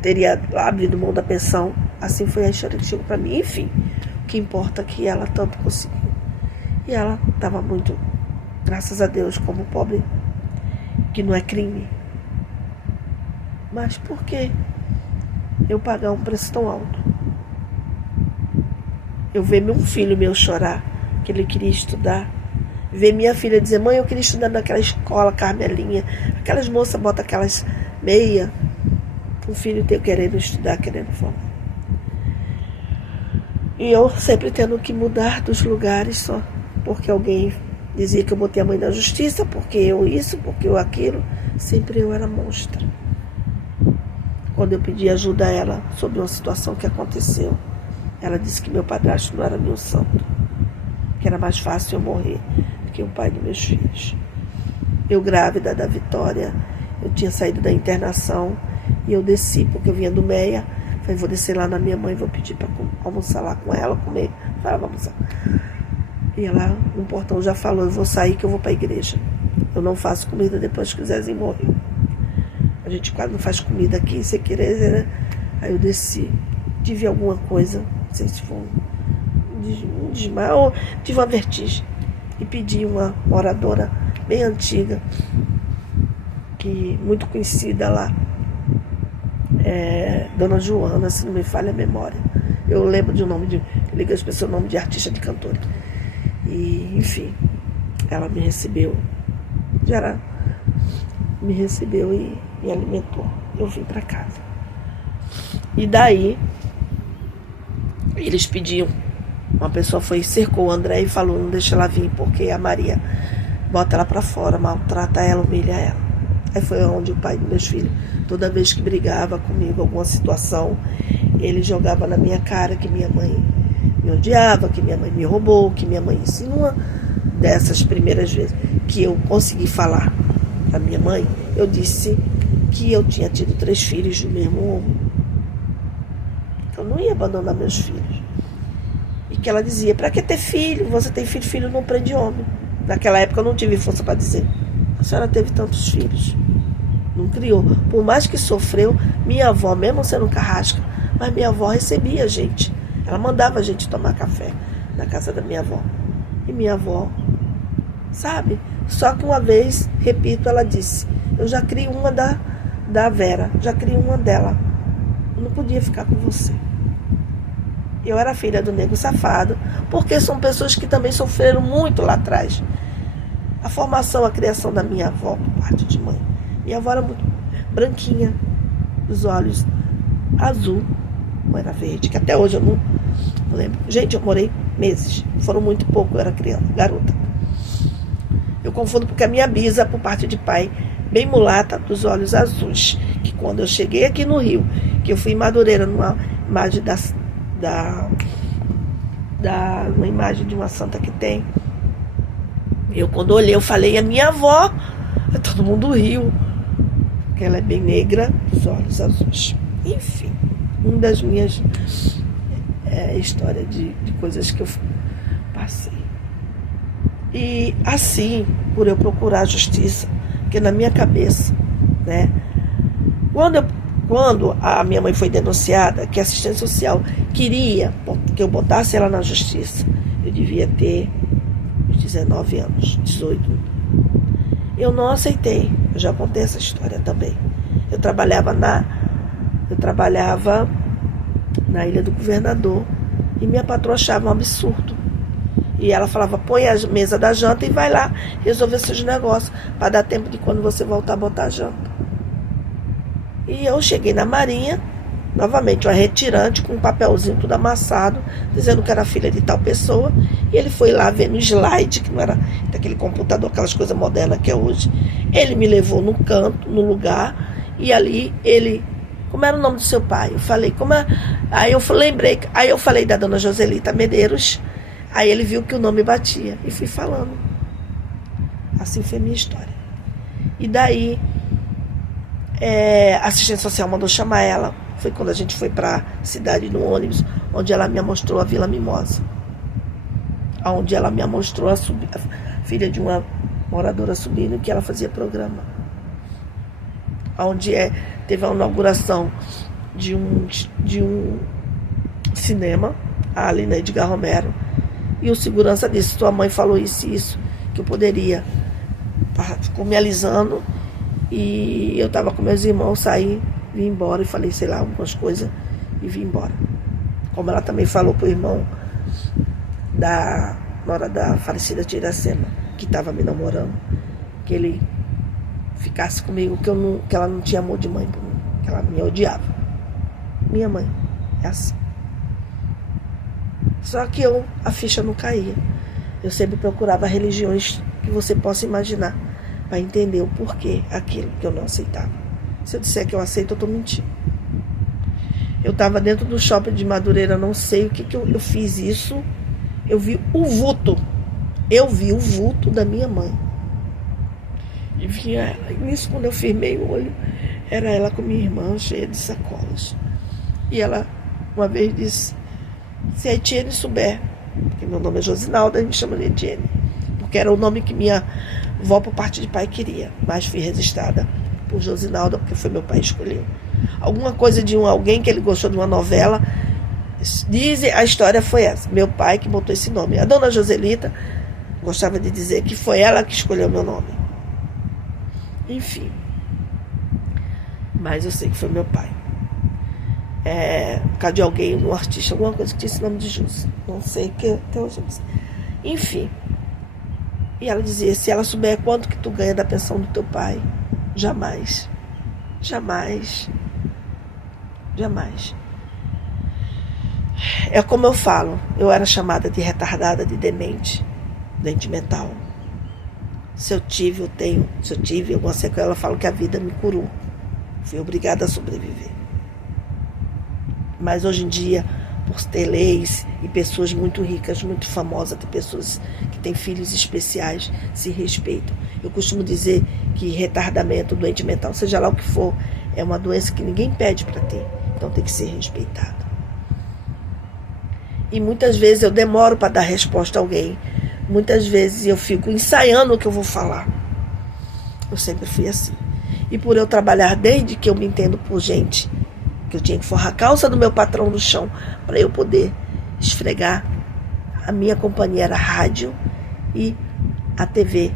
teria abrido mão da pensão. Assim foi a história que chegou para mim. Enfim, o que importa é que ela tanto conseguiu. E ela estava muito, graças a Deus, como pobre, que não é crime. Mas por que eu pagar um preço tão alto? Eu ver meu filho meu chorar, que ele queria estudar. Ver minha filha dizer: mãe, eu queria estudar naquela escola Carmelinha. Aquelas moças botam aquelas meia. Um filho teu querendo estudar, querendo formar. E eu sempre tendo que mudar dos lugares só porque alguém dizia que eu botei a mãe na justiça, porque eu isso, porque eu aquilo. Sempre eu era monstra. Quando eu pedi ajuda a ela sobre uma situação que aconteceu, ela disse que meu padrasto não era meu santo, que era mais fácil eu morrer do que o pai dos meus filhos. Eu grávida da Vitória, eu tinha saído da internação e eu desci, porque eu vinha do Meia. Falei, vou descer lá na minha mãe, vou pedir para almoçar lá com ela, comer. Falei, vamos almoçar. E ela, no portão, já falou, eu vou sair que eu vou para a igreja. Eu não faço comida depois que o Zezinho morreu. A gente quase não faz comida aqui, sem querer, né? Aí eu desci. Tive alguma coisa, não sei se foi um desmaio ou tive uma vertigem. E pedi uma moradora bem antiga, que muito conhecida lá, Dona Joana, se não me falha a memória. Eu lembro de um nome eu ligo as pessoas o nome de artista, de cantora. E, enfim, ela me recebeu. Me recebeu e me alimentou. Eu vim para casa. E daí, eles pediam. Uma pessoa foi, cercou o André e falou, não deixa ela vir, porque a Maria bota ela para fora, maltrata ela, humilha ela. Aí foi onde o pai dos meus filhos, toda vez que brigava comigo, alguma situação, ele jogava na minha cara que minha mãe me odiava, que minha mãe me roubou, que minha mãe isso. E numa dessas primeiras vezes que eu consegui falar para minha mãe, eu disse que eu tinha tido 3 filhos do mesmo homem. Eu não ia abandonar meus filhos. E que ela dizia, para que ter filho? Você tem filho, filho não prende homem. Naquela época eu não tive força para dizer. A senhora teve tantos filhos. Não criou. Por mais que sofreu, minha avó, mesmo sendo carrasca, mas minha avó recebia a gente. Ela mandava a gente tomar café na casa da minha avó. E minha avó, sabe? Só que uma vez, repito, ela disse, eu já crio uma da Vera, já crio uma dela. Eu não podia ficar com você. Eu era filha do nego safado, porque são pessoas que também sofreram muito lá atrás. A formação, a criação da minha avó, por parte de mãe. Minha avó era muito branquinha, os olhos azul, ou era verde, que até hoje eu não lembro. Gente, eu morei meses, foram muito pouco, eu era criança, garota. Eu confundo porque a minha bisa, por parte de pai, bem mulata, dos olhos azuis, que quando eu cheguei aqui no Rio, que eu fui em Madureira, numa imagem uma imagem de uma santa que tem, eu quando olhei, eu falei, a minha avó, todo mundo riu, porque ela é bem negra, dos olhos azuis. Enfim, uma das minhas histórias de coisas que eu passei. E assim, por eu procurar a justiça, porque na minha cabeça, né, quando a minha mãe foi denunciada, que a assistente social queria que eu botasse ela na justiça, eu devia ter 19 anos, 18. Eu não aceitei, eu já contei essa história também. Eu trabalhava na Ilha do Governador e minha patroa achava um absurdo. E ela falava, põe a mesa da janta e vai lá resolver seus negócios, para dar tempo de quando você voltar a botar a janta. E eu cheguei na Marinha, novamente uma retirante com um papelzinho tudo amassado, dizendo que era filha de tal pessoa, e ele foi lá ver no slide, que não era daquele computador, aquelas coisas modernas que é hoje. Ele me levou no canto, no lugar, e ali ele, como era o nome do seu pai? Eu falei, como é? Aí eu lembrei, aí eu falei da dona Joselita Medeiros, aí ele viu que o nome batia, e fui falando. Assim foi a minha história. E daí, a assistente social mandou chamar ela. Foi quando a gente foi para a cidade no ônibus, onde ela me mostrou a Vila Mimosa. Onde ela me mostrou a filha de uma moradora subindo, que ela fazia programa. Onde teve a inauguração de um cinema, ali na Edgar Romero. E o segurança disse, tua mãe falou isso e isso, que eu poderia. Ficou me alisando. E eu estava com meus irmãos, saí, vim embora e falei, sei lá, algumas coisas e vim embora. Como ela também falou pro irmão na hora da falecida tia Iracema, que estava me namorando, que ele ficasse comigo, que ela não tinha amor de mãe por mim, que ela me odiava. Minha mãe é assim. Só que a ficha não caía. Eu sempre procurava religiões que você possa imaginar, para entender o porquê aquilo que eu não aceitava. Se eu disser que eu aceito, eu estou mentindo. Eu estava dentro do shopping de Madureira, não sei o que eu fiz isso. Eu vi o vulto. Eu vi o vulto da minha mãe. E vinha ela. E nisso, quando eu firmei o olho, era ela com minha irmã, cheia de sacolas. E ela, uma vez, disse: se a Etienne souber, porque meu nome é Josinalda, a gente chama de Etienne, porque era o nome que minha avó, por parte de pai, queria. Mas fui registrada por Josinalda, porque foi meu pai que escolheu. Alguma coisa de alguém que ele gostou de uma novela. Dizem, a história foi essa. Meu pai que botou esse nome. A dona Joselita gostava de dizer que foi ela que escolheu meu nome. Enfim. Mas eu sei que foi meu pai. Por causa de alguém, um artista, alguma coisa que tinha esse nome de Jus. Não sei, que até hoje eu disse. Enfim. E ela dizia: se ela souber quanto que tu ganha da pensão do teu pai, jamais. Jamais. Jamais. É como eu falo, eu era chamada de retardada, de demente, doente mental. Se eu tive alguma sequela, eu falo que a vida me curou. Fui obrigada a sobreviver. Mas hoje em dia, por ter leis e pessoas muito ricas, muito famosas, tem pessoas que têm filhos especiais, se respeitam. Eu costumo dizer que retardamento, doente mental, seja lá o que for, é uma doença que ninguém pede para ter. Então tem que ser respeitado. E muitas vezes eu demoro para dar resposta a alguém. Muitas vezes eu fico ensaiando o que eu vou falar. Eu sempre fui assim. E por eu trabalhar desde que eu me entendo por gente, que eu tinha que forrar a calça do meu patrão no chão para eu poder esfregar, a minha companhia era a rádio e a TV.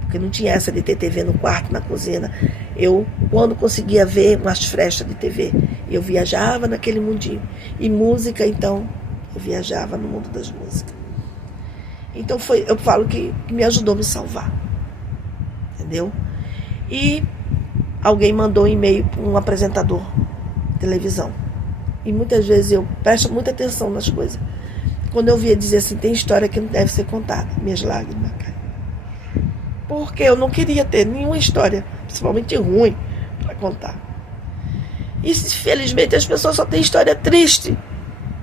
Porque não tinha essa de ter TV no quarto, na cozinha. Eu, quando conseguia ver umas frestas de TV, eu viajava naquele mundinho. E música, então, eu viajava no mundo das músicas. Então eu falo que me ajudou a me salvar. Entendeu? E alguém mandou um e-mail para um apresentador de televisão. E muitas vezes eu presto muita atenção nas coisas. Quando eu via dizer assim: tem história que não deve ser contada, minhas lágrimas caem. Porque eu não queria ter nenhuma história, principalmente ruim, para contar. E infelizmente as pessoas só têm história triste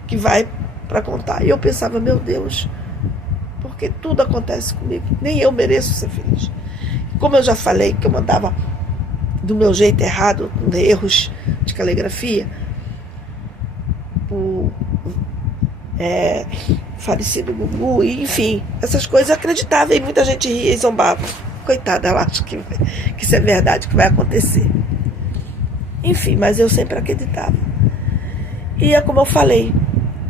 que vai para contar. E eu pensava: meu Deus, porque tudo acontece comigo, nem eu mereço ser feliz. Como eu já falei que eu mandava do meu jeito errado, com erros de caligrafia, o falecido Gugu, e, enfim, essas coisas eu acreditava, e muita gente ria e zombava. Coitada, ela acha que isso é verdade, que vai acontecer. Enfim, mas eu sempre acreditava. E é como eu falei,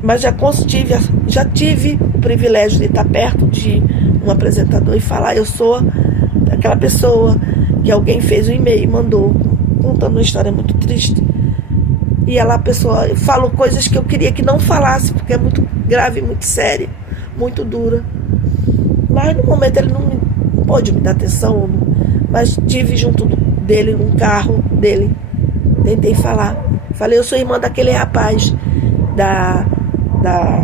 mas já tive o privilégio de estar perto de um apresentador e falar: eu sou aquela pessoa que alguém fez um e-mail e mandou, contando uma história muito triste. E a pessoa falou coisas que eu queria que não falasse, porque é muito grave, muito séria, muito dura. Mas no momento ele não pôde me dar atenção, mas tive junto dele, num carro dele, tentei falar. Falei: eu sou irmã daquele rapaz da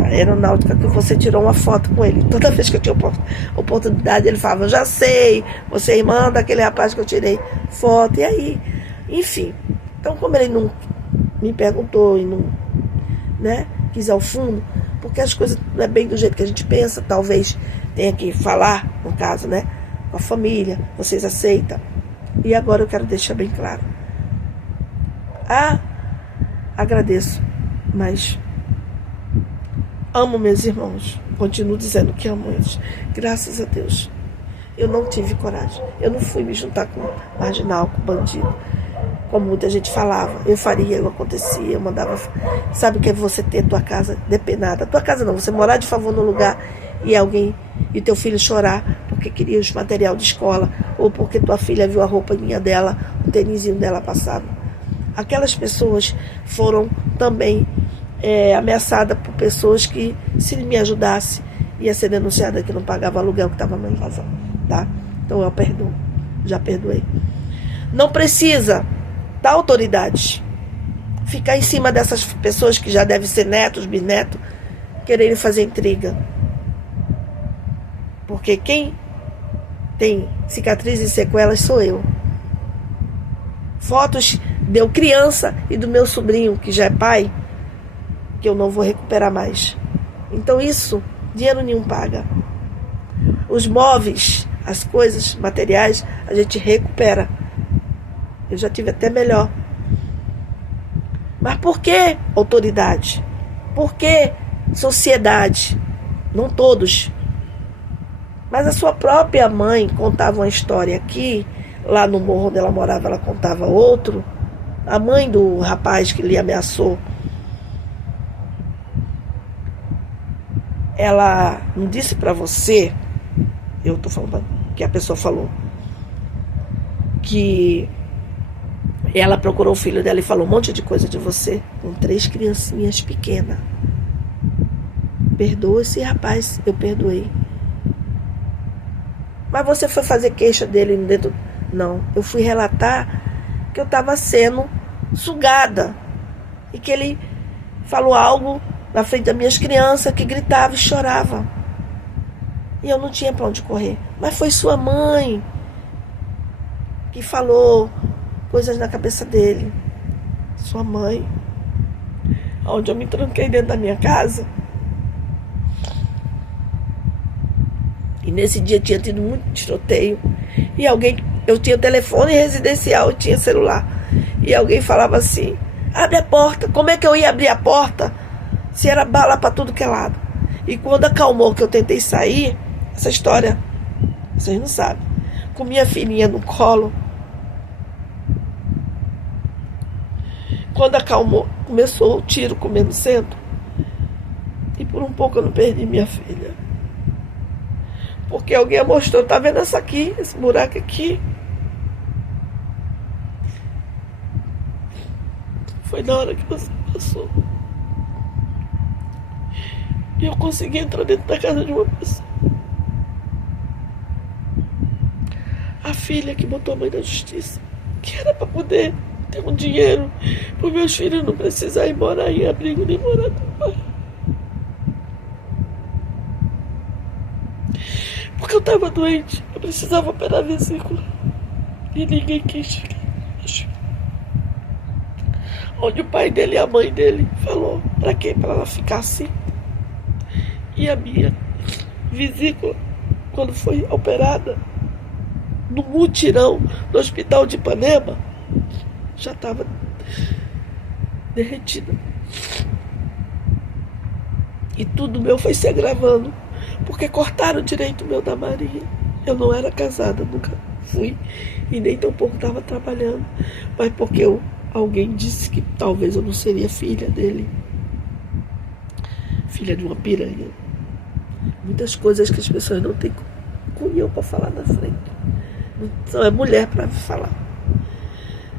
aeronáutica que você tirou uma foto com ele. Toda vez que eu tinha oportunidade, ele falava: eu já sei, você é irmã daquele rapaz que eu tirei foto. E aí, enfim. Então, como ele não me perguntou e não, quis ir ao fundo, porque as coisas não é bem do jeito que a gente pensa, talvez tenha que falar, no caso, com a família, vocês aceitam. E agora eu quero deixar bem claro: agradeço, mas amo meus irmãos, continuo dizendo que amo eles, graças a Deus. Eu não tive coragem, eu não fui me juntar com marginal, com bandido, como muita gente falava. Eu faria, eu acontecia, eu mandava. Sabe o que é você ter tua casa depenada? Tua casa não, você morar de favor no lugar e teu filho chorar porque queria os material de escola, ou porque tua filha viu a roupinha dela, o tênisinho dela passado. Aquelas pessoas foram também ameaçada por pessoas que, se me ajudasse, ia ser denunciada que não pagava aluguel, que estava na invasão, tá? Então eu perdoo, já perdoei. Não precisa da autoridade ficar em cima dessas pessoas que já devem ser netos, bisnetos, quererem fazer intriga. Porque quem tem cicatrizes e sequelas sou eu. Fotos de eu criança e do meu sobrinho, que já é pai, que eu não vou recuperar mais. Então isso, dinheiro nenhum paga. Os móveis, as coisas materiais, a gente recupera. Eu já tive até melhor. Mas por que autoridade? Por que sociedade? Não todos. Mas a sua própria mãe contava uma história aqui, lá no morro onde ela morava, ela contava outro. A mãe do rapaz que lhe ameaçou, ela não disse para você, eu estou falando que a pessoa falou, que ela procurou o filho dela e falou um monte de coisa de você, com 3 criancinhas pequenas. Perdoa esse rapaz, eu perdoei. Mas você foi fazer queixa dele dentro? Não, eu fui relatar que eu estava sendo sugada e que ele falou algo na frente das minhas crianças, que gritava e chorava. E eu não tinha para onde correr. Mas foi sua mãe que falou coisas na cabeça dele. Sua mãe. Onde eu me tranquei dentro da minha casa. E nesse dia tinha tido muito tiroteio. E alguém, eu tinha telefone residencial, eu tinha celular. E alguém falava assim: abre a porta. Como é que eu ia abrir a porta se era bala para tudo que é lado? E quando acalmou que eu tentei sair, essa história vocês não sabem, com minha filhinha no colo, quando acalmou, começou o tiro comendo centro, e por um pouco eu não perdi minha filha, porque alguém mostrou: tá vendo essa aqui, esse buraco aqui? Foi na hora que você passou e eu consegui entrar dentro da casa de uma pessoa. A filha que botou a mãe na justiça, que era para poder ter um dinheiro para meus filhos não precisarem morar em abrigo nem morar com o pai. Porque eu estava doente, eu precisava operar a vesícula e ninguém quis. Onde o pai dele e a mãe dele falou: para quê? Para ela ficar assim. E a minha vesícula, quando foi operada no mutirão do hospital de Ipanema, já estava derretida. E tudo meu foi se agravando, porque cortaram o direito meu da Maria. Eu não era casada, nunca fui, e nem tampouco estava trabalhando, mas porque alguém disse que talvez eu não seria filha dele, filha de uma piranha. Muitas coisas que as pessoas não têm cunhão para falar na frente. Então é mulher para falar.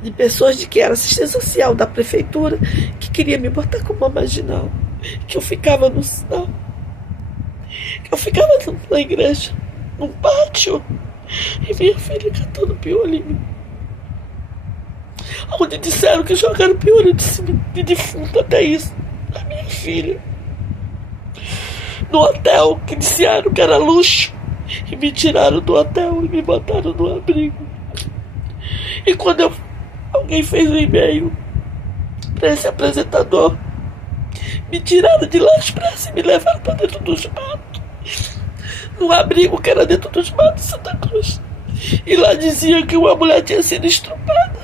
De pessoas de que era assistência social da prefeitura, que queria me botar como uma marginal, que eu ficava no sinal, que eu ficava na igreja, num pátio, e minha filha catando piolho em mim. Onde disseram que jogaram piolho de defunto, até isso, a minha filha. No hotel, que disseram que era luxo, e me tiraram do hotel e me botaram no abrigo. E quando alguém fez um e-mail para esse apresentador, me tiraram de lá expresso e me levaram para dentro dos matos, no abrigo que era dentro dos matos de Santa Cruz. E lá dizia que uma mulher tinha sido estuprada,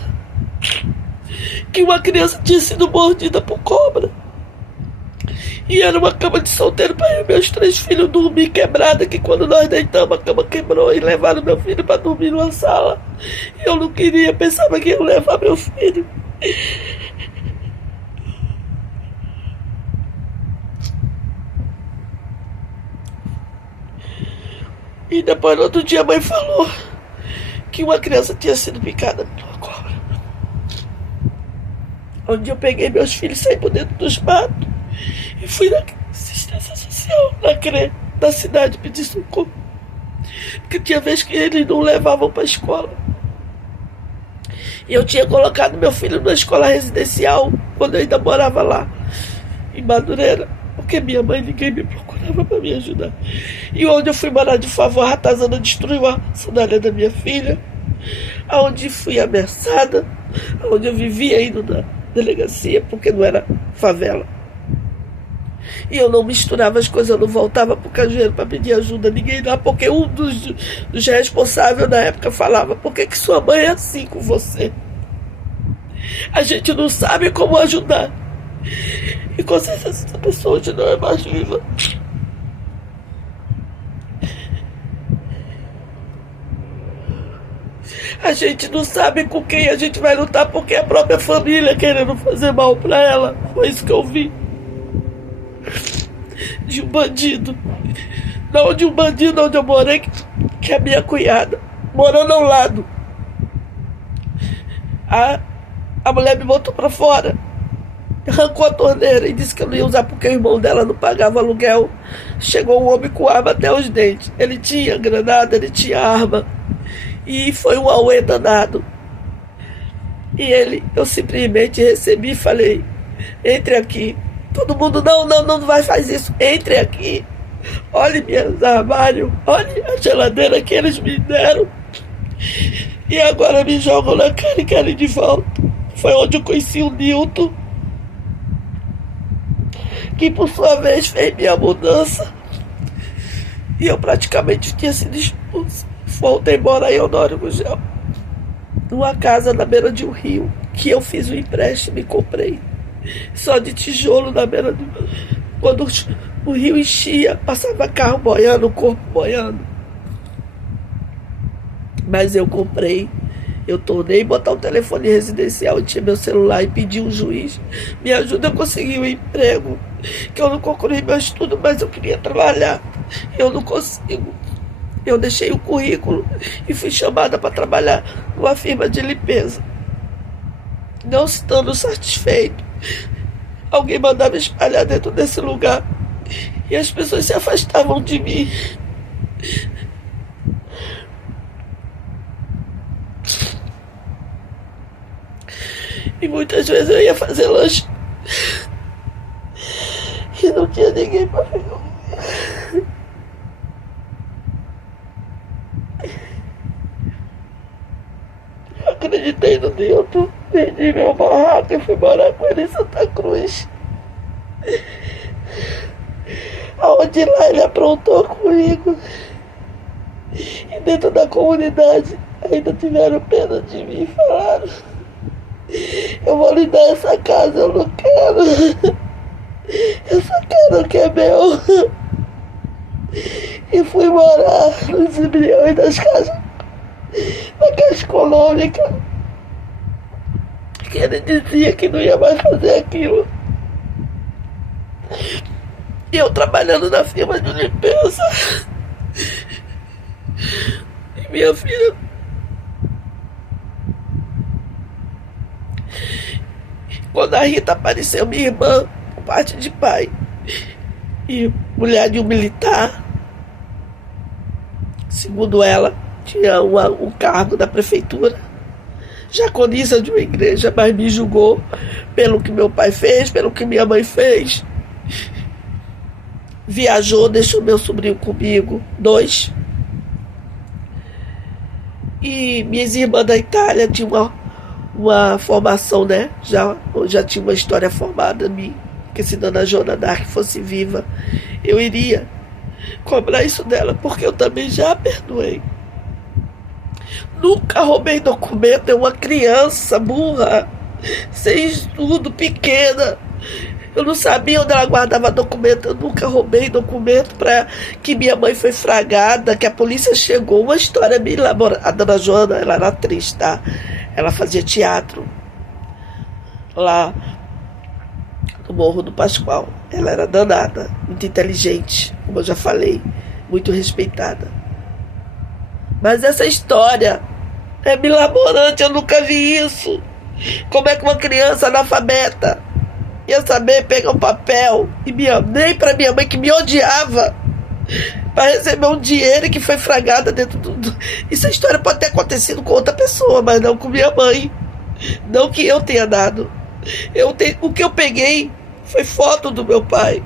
que uma criança tinha sido mordida por cobra. E era uma cama de solteiro para eu e meus 3 filhos dormir quebrada, que quando nós deitamos a cama quebrou e levaram meu filho para dormir numa sala. Eu não queria, pensava que iam levar meu filho. E depois no outro dia a mãe falou que uma criança tinha sido picada por uma cobra. Onde eu peguei meus filhos, saí por dentro dos matos e fui na assistência social, na CRE da cidade, pedir socorro. Porque tinha vez que eles não levavam para a escola. E eu tinha colocado meu filho na escola residencial quando eu ainda morava lá, em Madureira, porque minha mãe, ninguém me procurava para me ajudar. E onde eu fui morar de favor, a ratazana destruiu a sandália da minha filha, aonde fui ameaçada, onde eu vivia indo na delegacia, porque não era favela. E eu não misturava as coisas, eu não voltava para o cajueiro para pedir ajuda a ninguém lá, porque um dos responsáveis na época falava: por que sua mãe é assim com você? A gente não sabe como ajudar. E com certeza essa pessoa hoje não é mais viva. A gente não sabe com quem a gente vai lutar, porque é a própria família querendo fazer mal para ela. Foi isso que eu vi. De um bandido. Não de um bandido onde eu morei, que é a minha cunhada, morando ao lado. A mulher me botou para fora, arrancou a torneira e disse que eu não ia usar porque o irmão dela não pagava aluguel. Chegou um homem com arma até os dentes. Ele tinha granada, ele tinha arma. E foi um auê danado. E eu simplesmente recebi e falei: entre aqui. Todo mundo: não vai fazer isso. Entre aqui. Olhe meus armários. Olhe a geladeira que eles me deram. E agora me jogam na cara e querem de volta. Foi onde eu conheci o Nilton, que por sua vez fez minha mudança. E eu praticamente tinha sido expulso. Voltei embora em Honório Gugel, numa casa na beira de um rio, que eu fiz um empréstimo e comprei. Só de tijolo na beira do... Quando o rio enchia, passava carro boiando, o corpo boiando. Mas eu comprei. Eu tornei botar um telefone residencial, eu tinha meu celular e pedi um juiz me ajuda a conseguir um emprego, que eu não concluí meu estudo, mas eu queria trabalhar. Eu não consigo. Eu deixei o currículo e fui chamada para trabalhar numa firma de limpeza. Não estando satisfeito, alguém mandava me espalhar dentro desse lugar e as pessoas se afastavam de mim. E muitas vezes eu ia fazer lanche e não tinha ninguém para ver. Eu acreditei no Nilton, vendi meu barraco e fui morar com ele em Santa Cruz. Aonde lá ele aprontou comigo. E dentro da comunidade ainda tiveram pena de mim e falaram: eu vou lhe dar essa casa, eu não quero. Eu só quero o que é meu. E fui morar nos embriões das casas, na Caixa Econômica, que ele dizia que não ia mais fazer aquilo. E eu trabalhando na firma de limpeza. E minha filha... Quando a Rita apareceu, minha irmã, por parte de pai, e mulher de um militar, segundo ela, tinha um cargo da prefeitura, diaconisa de uma igreja, mas me julgou pelo que meu pai fez, pelo que minha mãe fez. Viajou, deixou meu sobrinho comigo, 2. E minhas irmãs da Itália tinham uma formação, né? Já tinha uma história formada em mim, que se Dona Joana d'Arc fosse viva, eu iria cobrar isso dela, porque eu também já a perdoei. Nunca roubei documento, é uma criança burra, sem estudo, pequena. Eu não sabia onde ela guardava documento, eu nunca roubei documento para que minha mãe foi fragada, que a polícia chegou. Uma história bem elaborada. A Dona Joana, ela era atriz, tá? Ela fazia teatro lá no Morro do Pascoal. Ela era danada, muito inteligente, como eu já falei, muito respeitada. Mas essa história é milaborante, eu nunca vi isso. Como é que uma criança analfabeta ia saber pegar um papel e nem para minha mãe, que me odiava, para receber um dinheiro que foi fragada dentro do... Essa história pode ter acontecido com outra pessoa, mas não com minha mãe. Não que eu tenha dado. O que eu peguei foi foto do meu pai.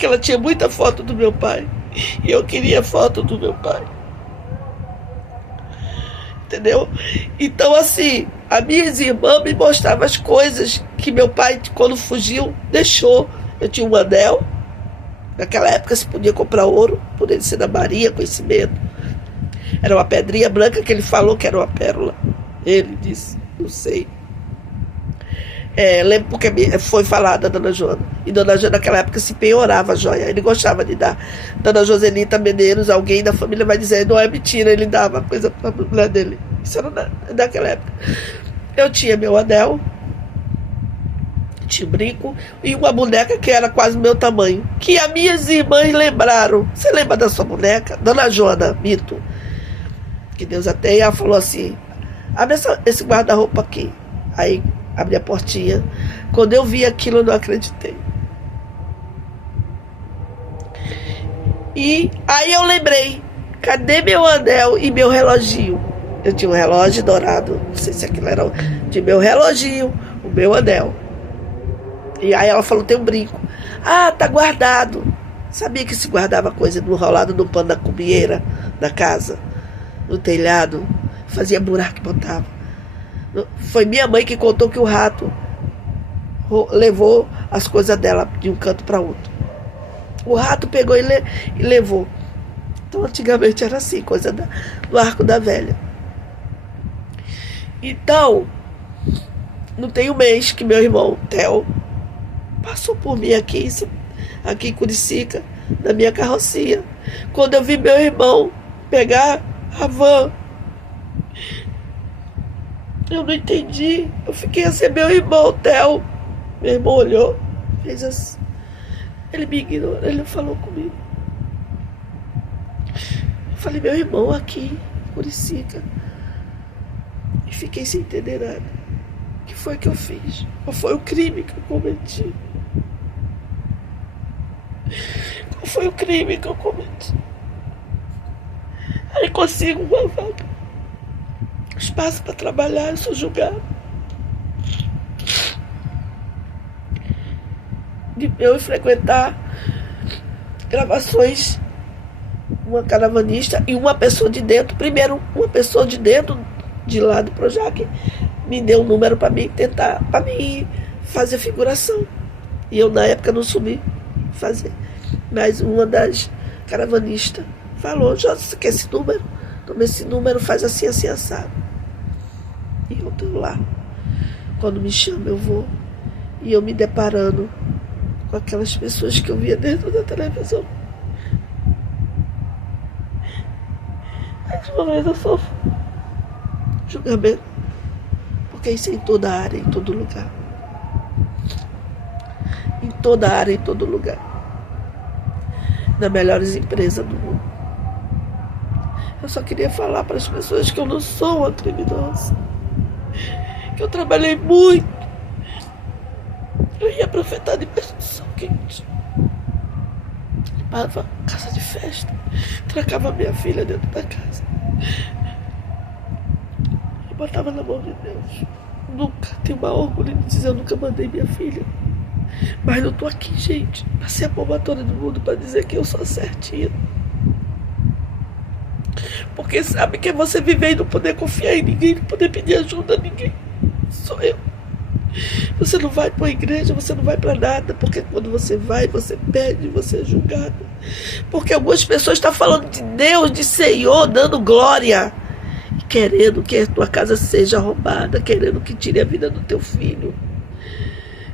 porque ela tinha muita foto do meu pai. E eu queria foto do meu pai. Entendeu? Então, assim, as minhas irmãs me mostravam as coisas que meu pai, quando fugiu, deixou. Eu tinha um anel. Naquela época se podia comprar ouro, por ele ser da Maria, conhecimento. Era uma pedrinha branca que ele falou que era uma pérola. Ele disse, não sei. Lembro porque foi falada a Dona Joana. E Dona Joana naquela época se penhorava a joia. Ele gostava de dar. Dona Joselita Medeiros, alguém da família vai dizer, não é mentira, ele dava coisa para a mulher dele. Isso era daquela época. Eu tinha meu anel, tinha um brinco e uma boneca que era quase do meu tamanho. Que as minhas irmãs lembraram. Você lembra da sua boneca? Dona Joana Mito. Que Deus a tenha. Ela falou assim, abre esse guarda-roupa aqui. Aí abri a portinha. Quando eu vi aquilo, eu não acreditei. E aí eu lembrei, cadê meu anel e meu reloginho? Eu tinha um relógio dourado, não sei se aquilo era de meu reloginho, o meu anel. E aí ela falou, tem um brinco. Ah, tá guardado. Sabia que se guardava coisa enrolada no pano da cubieira da casa, no telhado, fazia buraco e botava. Foi minha mãe que contou que o rato levou as coisas dela de um canto para outro. O rato pegou e levou. Então antigamente era assim, coisa do arco da velha. Então, não tem um mês que meu irmão Theo passou por mim aqui em Curicica, na minha carrocinha. Quando eu vi meu irmão pegar a van, eu não entendi. Eu fiquei assim, meu irmão, Theo. Meu irmão olhou, fez assim. Ele me ignorou, ele não falou comigo. Eu falei, meu irmão aqui, Curicica. E fiquei sem entender nada. O que foi que eu fiz? Qual foi o crime que eu cometi? Qual foi o crime que eu cometi? Aí consigo uma vaga, espaço para trabalhar, eu sou julgado. De eu frequentar gravações, uma caravanista e uma pessoa de dentro. Primeiro, uma pessoa de dentro, de lá do Projac, me deu um número para mim tentar, para mim fazer figuração. E eu, na época, não subi fazer. Mas uma das caravanistas falou, José, você quer esse número? Toma esse número, faz assim, assim, assado. E eu estou lá. Quando me chama, eu vou. E eu me deparando com aquelas pessoas que eu via dentro da televisão. Mais uma vez eu sofro julgamento. Porque isso é em toda a área, em todo lugar. Em toda a área, em todo lugar. Nas melhores empresas do mundo. Eu só queria falar para as pessoas que eu não sou uma criminosa. Que eu trabalhei muito. Eu ia profetar de perseguição quente. Limpava casa de festa. Trancava minha filha dentro da casa. E botava na mão de Deus. Nunca tenho o maior orgulho de dizer, eu nunca mandei minha filha. Mas não tô aqui, gente, pra ser a palmatória do mundo, pra dizer que eu sou certinha. Porque sabe que é você viver e não poder confiar em ninguém, não poder pedir ajuda a ninguém. Sou eu. Você não vai para a igreja, você não vai para nada, porque quando você vai, você pede, você é julgado. Porque algumas pessoas estão falando de Deus, de Senhor, dando glória, e querendo que a tua casa seja roubada, querendo que tire a vida do teu filho.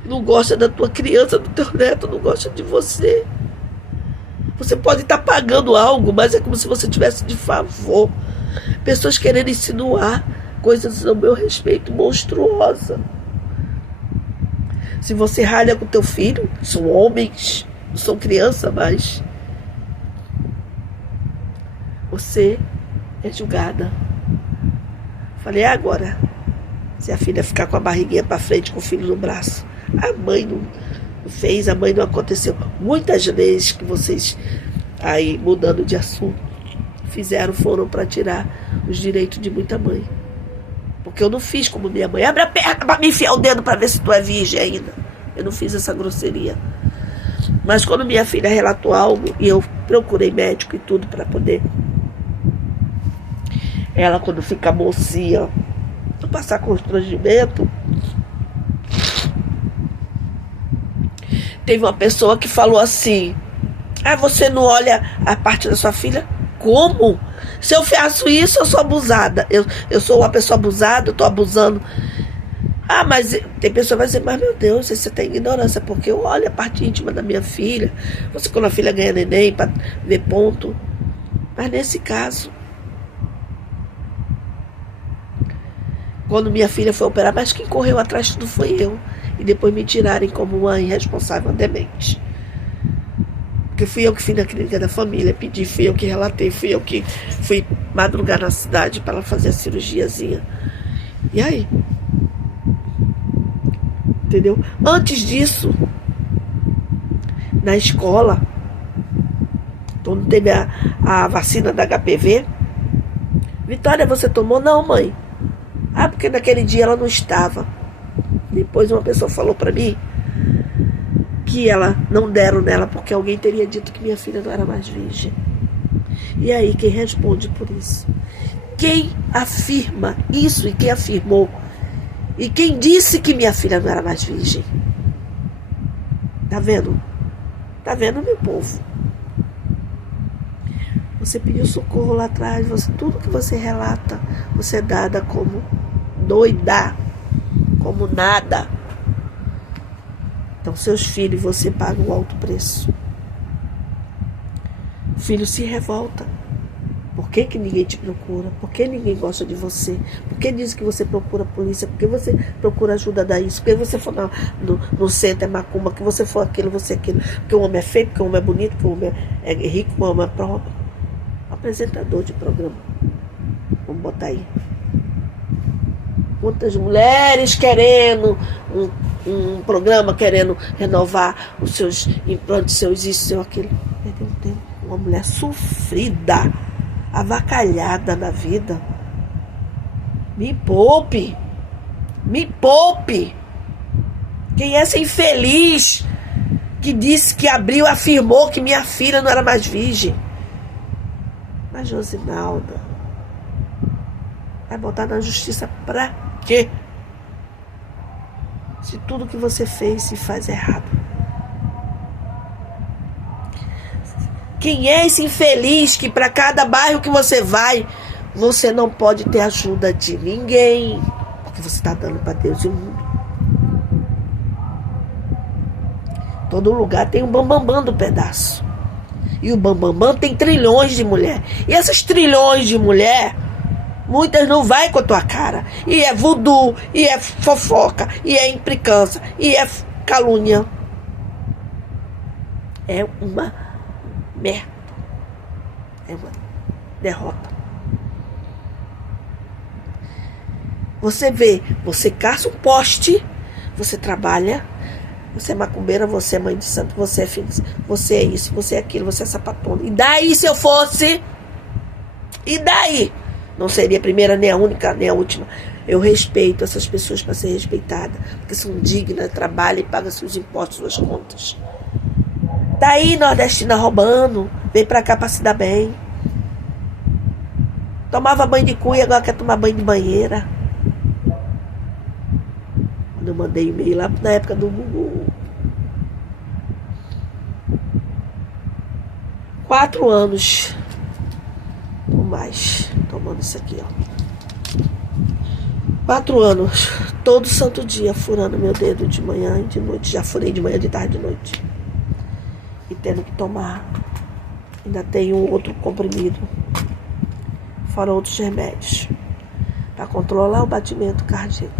Não gosta da tua criança, do teu neto, não gosta de você. Você pode estar pagando algo, mas é como se você tivesse de favor. Pessoas querendo insinuar coisas ao meu respeito, monstruosa. Se você ralha com teu filho, são homens, não são criança mais. Você é julgada. Falei, agora, se a filha ficar com a barriguinha para frente, com o filho no braço. A mãe não fez, a mãe não aconteceu. Muitas leis que vocês, aí mudando de assunto, fizeram foram para tirar os direitos de muita mãe. Porque eu não fiz como minha mãe. Abre a perna para me enfiar o dedo para ver se tu é virgem ainda. Eu não fiz essa grosseria. Mas quando minha filha relatou algo, e eu procurei médico e tudo para poder, ela quando fica mocinha, não passar constrangimento, teve uma pessoa que falou assim: ah, você não olha a parte da sua filha? Como? Se eu faço isso, eu sou abusada. Eu sou uma pessoa abusada, eu estou abusando. Ah, mas tem pessoa que vai dizer: mas meu Deus, você tem ignorância, porque eu olho a parte íntima da minha filha. Você, quando a filha ganha neném, para ver ponto. Mas nesse caso, quando minha filha foi operar, mas quem correu atrás de tudo foi eu. E depois me tirarem como uma irresponsável, uma demente. Porque fui eu que fui na clínica da família, pedi, fui eu que relatei, fui eu que fui madrugar na cidade para ela fazer a cirurgiazinha. E aí? Entendeu? Antes disso, na escola, quando teve a vacina da HPV, Vitória, você tomou? Não, mãe. Ah, porque naquele dia ela não estava. Depois uma pessoa falou para mim que ela não deram nela porque alguém teria dito que minha filha não era mais virgem. E aí, quem responde por isso? Quem afirma isso e quem afirmou? E quem disse que minha filha não era mais virgem? Tá vendo? Tá vendo, meu povo? Você pediu socorro lá atrás, tudo que você relata, você é dada como doida, como nada. Então, seus filhos, você paga um alto preço. O filho se revolta. Por que ninguém te procura? Por que ninguém gosta de você? Por que diz que você procura a polícia? Por que você procura ajuda da isso? Por que você for no centro, é macumba? Que você for aquilo, você aquilo? Porque o homem é feio, porque o homem é bonito, porque o homem é rico, porque o homem é pobre. Apresentador de programa. Vamos botar aí. Quantas mulheres querendo um programa, querendo renovar os seus implantes, seus isso, seu aquilo. Perdeu tempo. Uma mulher sofrida, avacalhada na vida. Me poupe. Me poupe. Quem é essa infeliz que disse que abriu, afirmou que minha filha não era mais virgem? Mas Josinalda vai botar na justiça pra quê? Se tudo que você fez se faz errado. Quem é esse infeliz que para cada bairro que você vai, você não pode ter ajuda de ninguém? Porque você está dando para Deus e o mundo. Todo lugar tem um bambambam do pedaço. E o bambambam tem trilhões de mulher. E essas trilhões de mulher, muitas não vai com a tua cara. E é voodoo, e é fofoca, e é implicância, e é calúnia. É uma merda. É uma derrota. Você vê, você caça um poste, você trabalha, você é macumbeira, você é mãe de santo, você é filho, você é isso, você é aquilo, você é sapatona. E daí se eu fosse? E daí? Não seria a primeira, nem a única, nem a última. Eu respeito essas pessoas para ser respeitada, porque são dignas, trabalham e pagam seus impostos, suas contas. Daí nordestina roubando, vem pra cá pra se dar bem. Tomava banho de cu e agora quer tomar banho de banheira. Quando eu mandei e-mail lá na época do Google. 4 anos ou mais tomando isso aqui, ó. 4 anos, todo santo dia furando meu dedo de manhã e de noite. Já furei de manhã, de tarde e de noite. E tendo que tomar. Ainda tenho outro comprimido. Fora outros remédios. Para controlar o batimento cardíaco.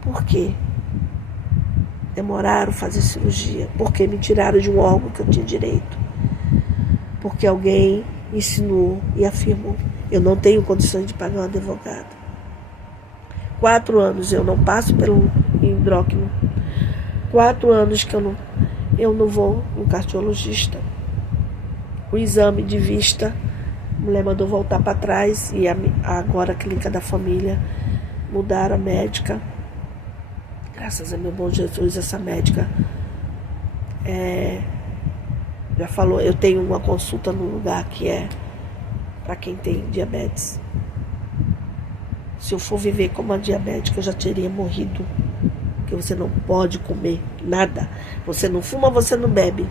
Por quê? Demoraram a fazer cirurgia. Porque me tiraram de um órgão que eu tinha direito. Porque alguém ensinou e afirmou. Eu não tenho condições de pagar um advogado. 4 anos eu não passo pelo endócrino. 4 anos que eu não vou no cardiologista. O exame de vista, a mulher mandou voltar para trás e agora a clínica da família mudaram a médica. Graças a meu bom Jesus, essa médica, Já falou, eu tenho uma consulta num lugar que é para quem tem diabetes. Se eu for viver como uma diabética, eu já teria morrido. Porque você não pode comer nada. Você não fuma, você não bebe.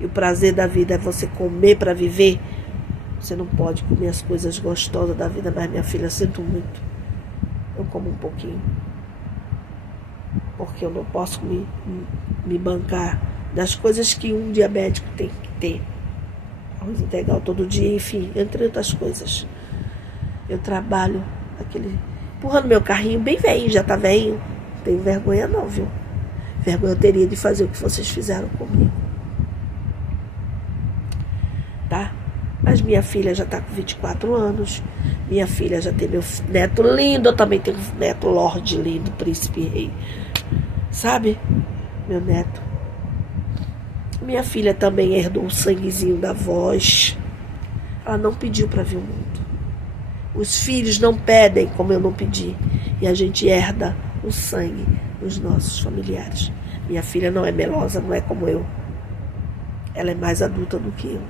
E o prazer da vida é você comer para viver. Você não pode comer as coisas gostosas da vida. Mas minha filha, sinto muito. Eu como um pouquinho. Porque eu não posso me bancar das coisas que um diabético tem que ter. Arroz integral todo dia, enfim, entre outras coisas. Eu trabalho empurrando meu carrinho bem velho, já tá velho. Não tenho vergonha não, viu? Vergonha eu teria de fazer o que vocês fizeram comigo. Tá? Mas minha filha já tá com 24 anos. Minha filha já tem meu neto lindo. Eu também tenho um neto lorde lindo, príncipe rei. Sabe? Meu neto. Minha filha também herdou o sanguezinho da voz. Ela não pediu para vir ao mundo. Os filhos não pedem como eu não pedi. E a gente herda o sangue dos nossos familiares. Minha filha não é melosa, não é como eu. Ela é mais adulta do que eu.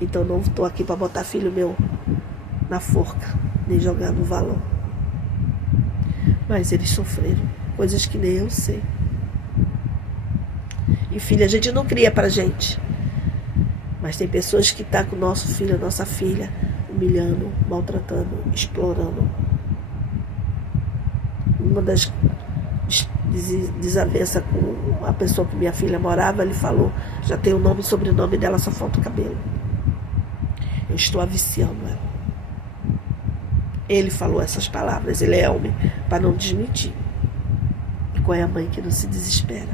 Então não estou aqui para botar filho meu na forca, nem jogar no valor. Mas eles sofreram coisas que nem eu sei. E filha, a gente não cria pra gente. Mas tem pessoas que estão com o nosso filho, a nossa filha, humilhando, maltratando, explorando. Uma das desavenças com a pessoa que minha filha morava, ele falou, já tem o nome e sobrenome dela, só falta o cabelo. Eu estou aviciando ela. Ele falou essas palavras, ele é homem, para não desmentir. E qual é a mãe que não se desespera?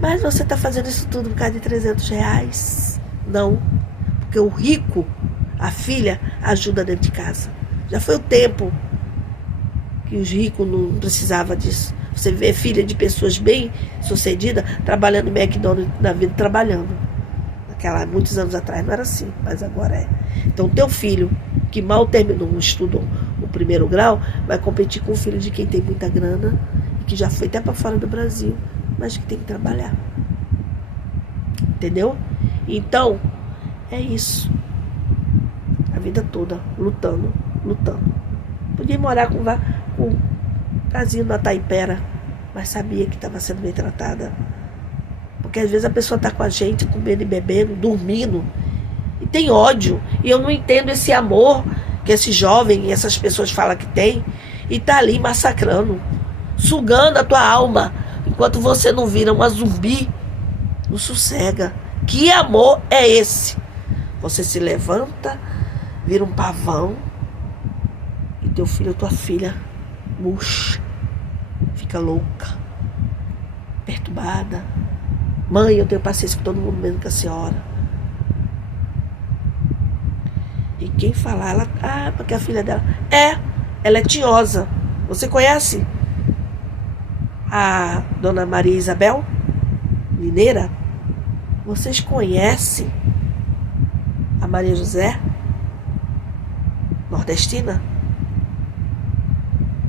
Mas você está fazendo isso tudo por causa de R$300? Não, porque o rico, a filha, ajuda dentro de casa. Já foi o tempo que os ricos não precisavam disso. Você vê filha de pessoas bem sucedidas trabalhando no McDonald's na vida, trabalhando. Muitos anos atrás não era assim, mas agora é. Então teu filho, que mal terminou um estudo, o primeiro grau, vai competir com o filho de quem tem muita grana, e que já foi até para fora do Brasil, mas que tem que trabalhar. Entendeu? Então, é isso. A vida toda, lutando. Podia morar com um casinho na Taipera, mas sabia que estava sendo bem tratada. Porque às vezes a pessoa está com a gente, comendo e bebendo, dormindo, e tem ódio. E eu não entendo esse amor que esse jovem e essas pessoas falam que tem, e está ali massacrando, sugando a tua alma, enquanto você não vira uma zumbi, não sossega. Que amor é esse? Você se levanta, vira um pavão, e teu filho ou tua filha murcha, fica louca, perturbada. Mãe, eu tenho paciência com todo mundo mesmo que a senhora. E quem falar, porque a filha dela ela é tinhosa. Você conhece a dona Maria Isabel, mineira? Vocês conhecem a Maria José, nordestina?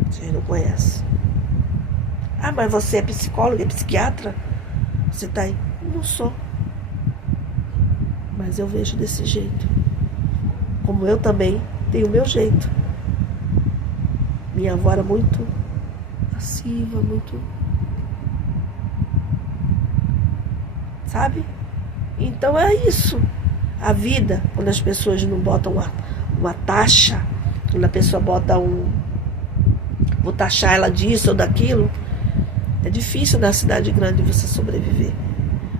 Vocês não conhecem. Mas você é psicóloga, é psiquiatra? Você tá aí? Não sou. Mas eu vejo desse jeito. Como eu também tenho o meu jeito. Minha avó era muito passiva, muito... Sabe? Então é isso. A vida, quando as pessoas não botam uma taxa, quando a pessoa bota vou taxar ela disso ou daquilo, é difícil na cidade grande você sobreviver.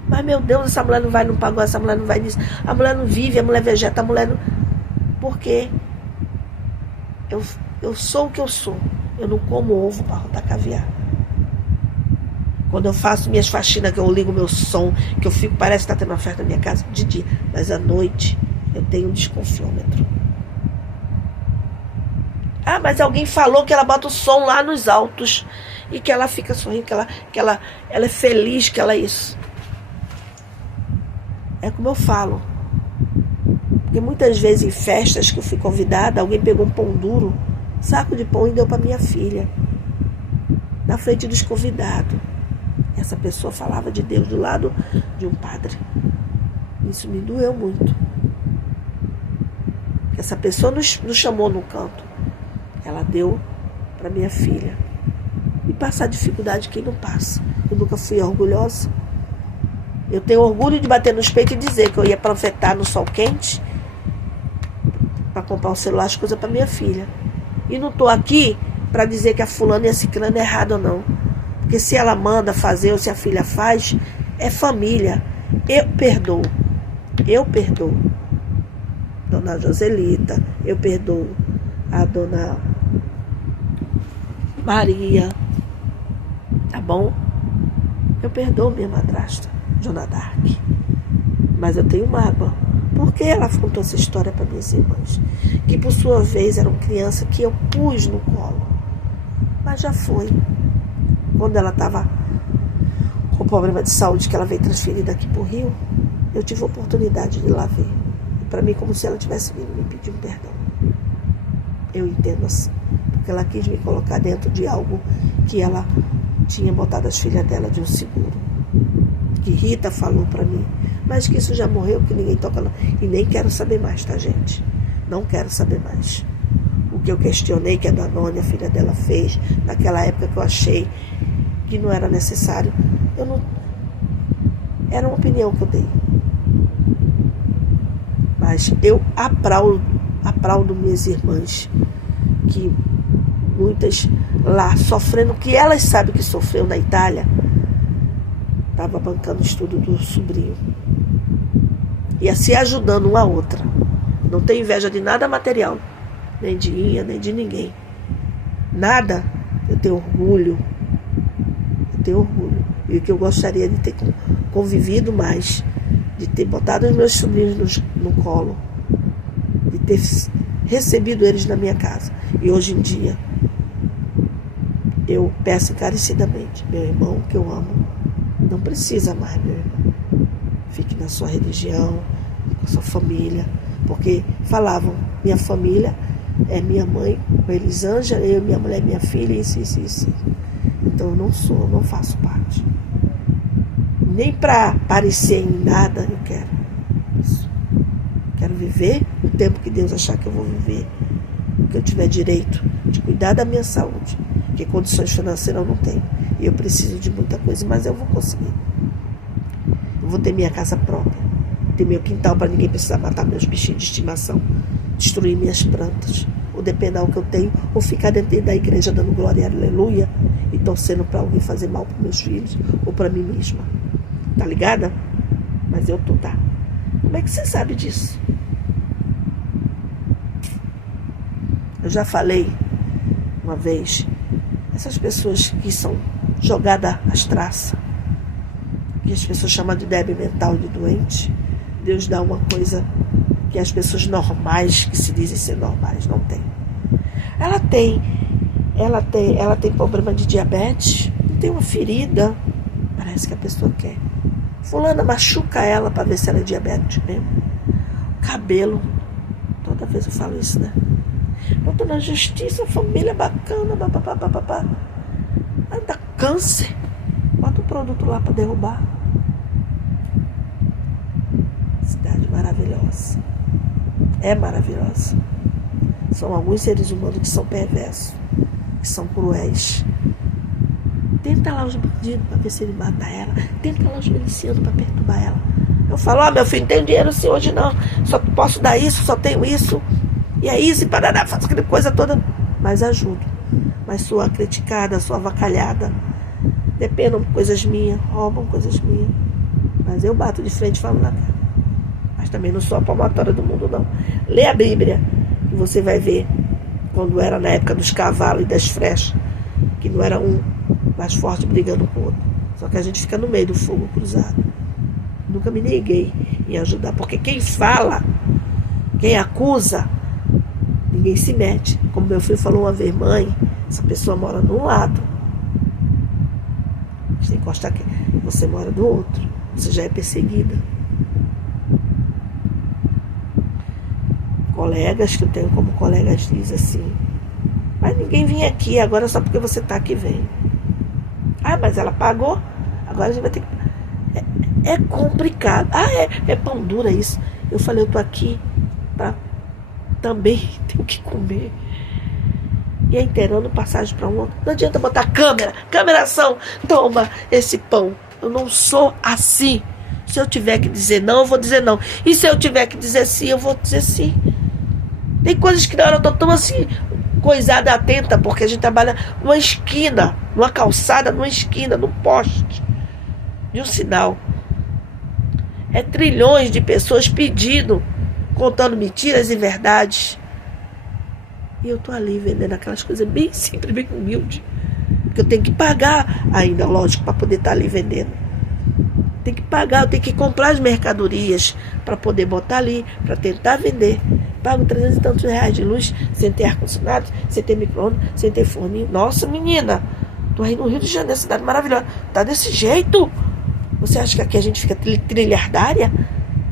Mas, meu Deus, essa mulher não vai no pagode, essa mulher não vai nisso. A mulher não vive, a mulher vegeta, a mulher não... Por quê? Eu sou o que eu sou. Eu não como ovo para rotar caviar. Quando eu faço minhas faxinas, que eu ligo meu som, que eu fico, parece que está tendo uma festa na minha casa de dia. Mas à noite, eu tenho um desconfiômetro. Mas alguém falou que ela bota o som lá nos altos e que ela fica sorrindo, que ela é feliz, que ela é isso. É como eu falo. Porque muitas vezes em festas que eu fui convidada, alguém pegou um pão duro, saco de pão, e deu para minha filha, na frente dos convidados. Essa pessoa falava de Deus do lado de um padre. Isso me doeu muito. Essa pessoa nos chamou no canto. Ela deu para minha filha. E passar dificuldade quem não passa. Eu nunca fui orgulhosa. Eu tenho orgulho de bater nos peitos e dizer que eu ia panfletar no sol quente para comprar um celular, as coisas para minha filha. E não estou aqui para dizer que a fulana e a ciclana é errado ou não. Porque se ela manda fazer ou se a filha faz, é família. Eu perdoo. Eu perdoo. Dona Joselita, eu perdoo a Dona Maria. Tá bom? Eu perdoo minha madrasta, Dona Dark. Mas eu tenho mágoa. Por que ela contou essa história para minhas irmãs? Que por sua vez eram crianças que eu pus no colo. Mas já foi. Quando ela estava com problema de saúde, que ela veio transferida aqui para o Rio, eu tive a oportunidade de ir lá ver. Para mim, como se ela tivesse vindo me pedir um perdão. Eu entendo assim. Porque ela quis me colocar dentro de algo que ela tinha botado as filhas dela de um seguro. Que Rita falou para mim. Mas que isso já morreu, que ninguém toca não. E nem quero saber mais, tá, gente? Não quero saber mais. O que eu questionei que a Danone, a filha dela, fez, naquela época que eu achei que não era necessário. Eu não... Era uma opinião que eu dei. Mas eu aplaudo minhas irmãs, que muitas lá sofrendo, que elas sabem que sofreu na Itália, estava bancando o estudo do sobrinho. Ia se ajudando uma a outra. Não tenho inveja de nada material, nem de Inha, nem de ninguém. Nada. Eu tenho orgulho. Eu tenho orgulho. E o que eu gostaria de ter convivido mais, de ter botado os meus sobrinhos no colo, de ter recebido eles na minha casa. E hoje em dia, eu peço encarecidamente, meu irmão, que eu amo, não precisa mais, meu irmão. Fique na sua religião, com a sua família. Porque falavam, minha família é minha mãe, a Elisângela, eu, minha mulher, minha filha, isso. Então eu não faço parte. Nem para parecer em nada eu quero isso. Quero viver o tempo que Deus achar que eu vou viver. Que eu tiver direito de cuidar da minha saúde. Porque condições financeiras eu não tenho. E eu preciso de muita coisa, mas eu vou conseguir. Eu vou ter minha casa própria. Ter meu quintal para ninguém precisar matar meus bichinhos de estimação. Destruir minhas plantas. Ou depender do que eu tenho. Ou ficar dentro da igreja dando glória, aleluia. E torcendo para alguém fazer mal para meus filhos. Ou para mim mesma. Tá ligada? Mas eu tô, tá? Como é que você sabe disso? Eu já falei uma vez, essas pessoas que são jogadas às traças, que as pessoas chamam de débil mental e de doente, Deus dá uma coisa que as pessoas normais, que se dizem ser normais, não tem. Ela tem problema de diabetes, tem uma ferida, parece que a pessoa quer. Fulana machuca ela para ver se ela é diabética mesmo. Cabelo, toda vez eu falo isso, né? Botou na justiça, família bacana, papapá. Aí dá câncer. Bota um produto lá para derrubar. Cidade maravilhosa. É maravilhosa. São alguns seres humanos que são perversos, que são cruéis. Tenta lá os bandidos para ver se ele mata ela. Tenta lá os milicianos para perturbar ela. Eu falo, meu filho, não tenho dinheiro assim hoje não. Só posso dar isso, só tenho isso. E é isso, e parará, faço aquela coisa toda. Mas ajudo. Mas sou criticada, sou avacalhada. Dependam coisas minhas, roubam coisas minhas. Mas eu bato de frente e falo na cara. Mas também não sou a palmatória do mundo, não. Lê a Bíblia, que você vai ver. Quando era na época dos cavalos e das flechas. Que não era um mais forte brigando com o outro. Só que a gente fica no meio do fogo cruzado. Nunca me neguei em ajudar. Porque quem fala, quem acusa, ninguém se mete. Como meu filho falou uma vez, mãe, essa pessoa mora de um lado. Você encosta aqui, você mora do outro. Você já é perseguida. Colegas que eu tenho como colegas dizem assim, mas ninguém vinha aqui, agora só porque você está aqui vem. Ah, mas ela pagou, agora agora a gente vai ter que... É complicado. É pão dura isso. Eu falei, eu tô aqui pra também ter o que comer. E é inteirando passagem para um outro. Não adianta botar câmera ação, toma esse pão. Eu não sou assim. Se eu tiver que dizer não, eu vou dizer não. E se eu tiver que dizer sim, eu vou dizer sim. Tem coisas que na hora eu tô tão assim, coisada, atenta, porque a gente trabalha numa esquina, numa calçada, numa esquina, num poste de um sinal. É trilhões de pessoas pedindo, contando mentiras e verdades. E eu tô ali vendendo aquelas coisas bem simples, bem humilde. Porque eu tenho que pagar ainda, lógico, para poder estar ali vendendo. Tem que pagar, eu tenho que comprar as mercadorias para poder botar ali, para tentar vender. Pago 300 e tantos reais de luz, sem ter ar-condicionado, sem ter micro-ondas, sem ter forninho. Nossa, menina, tô aí no Rio de Janeiro, cidade maravilhosa. Tá desse jeito? Você acha que aqui a gente fica trilhardária?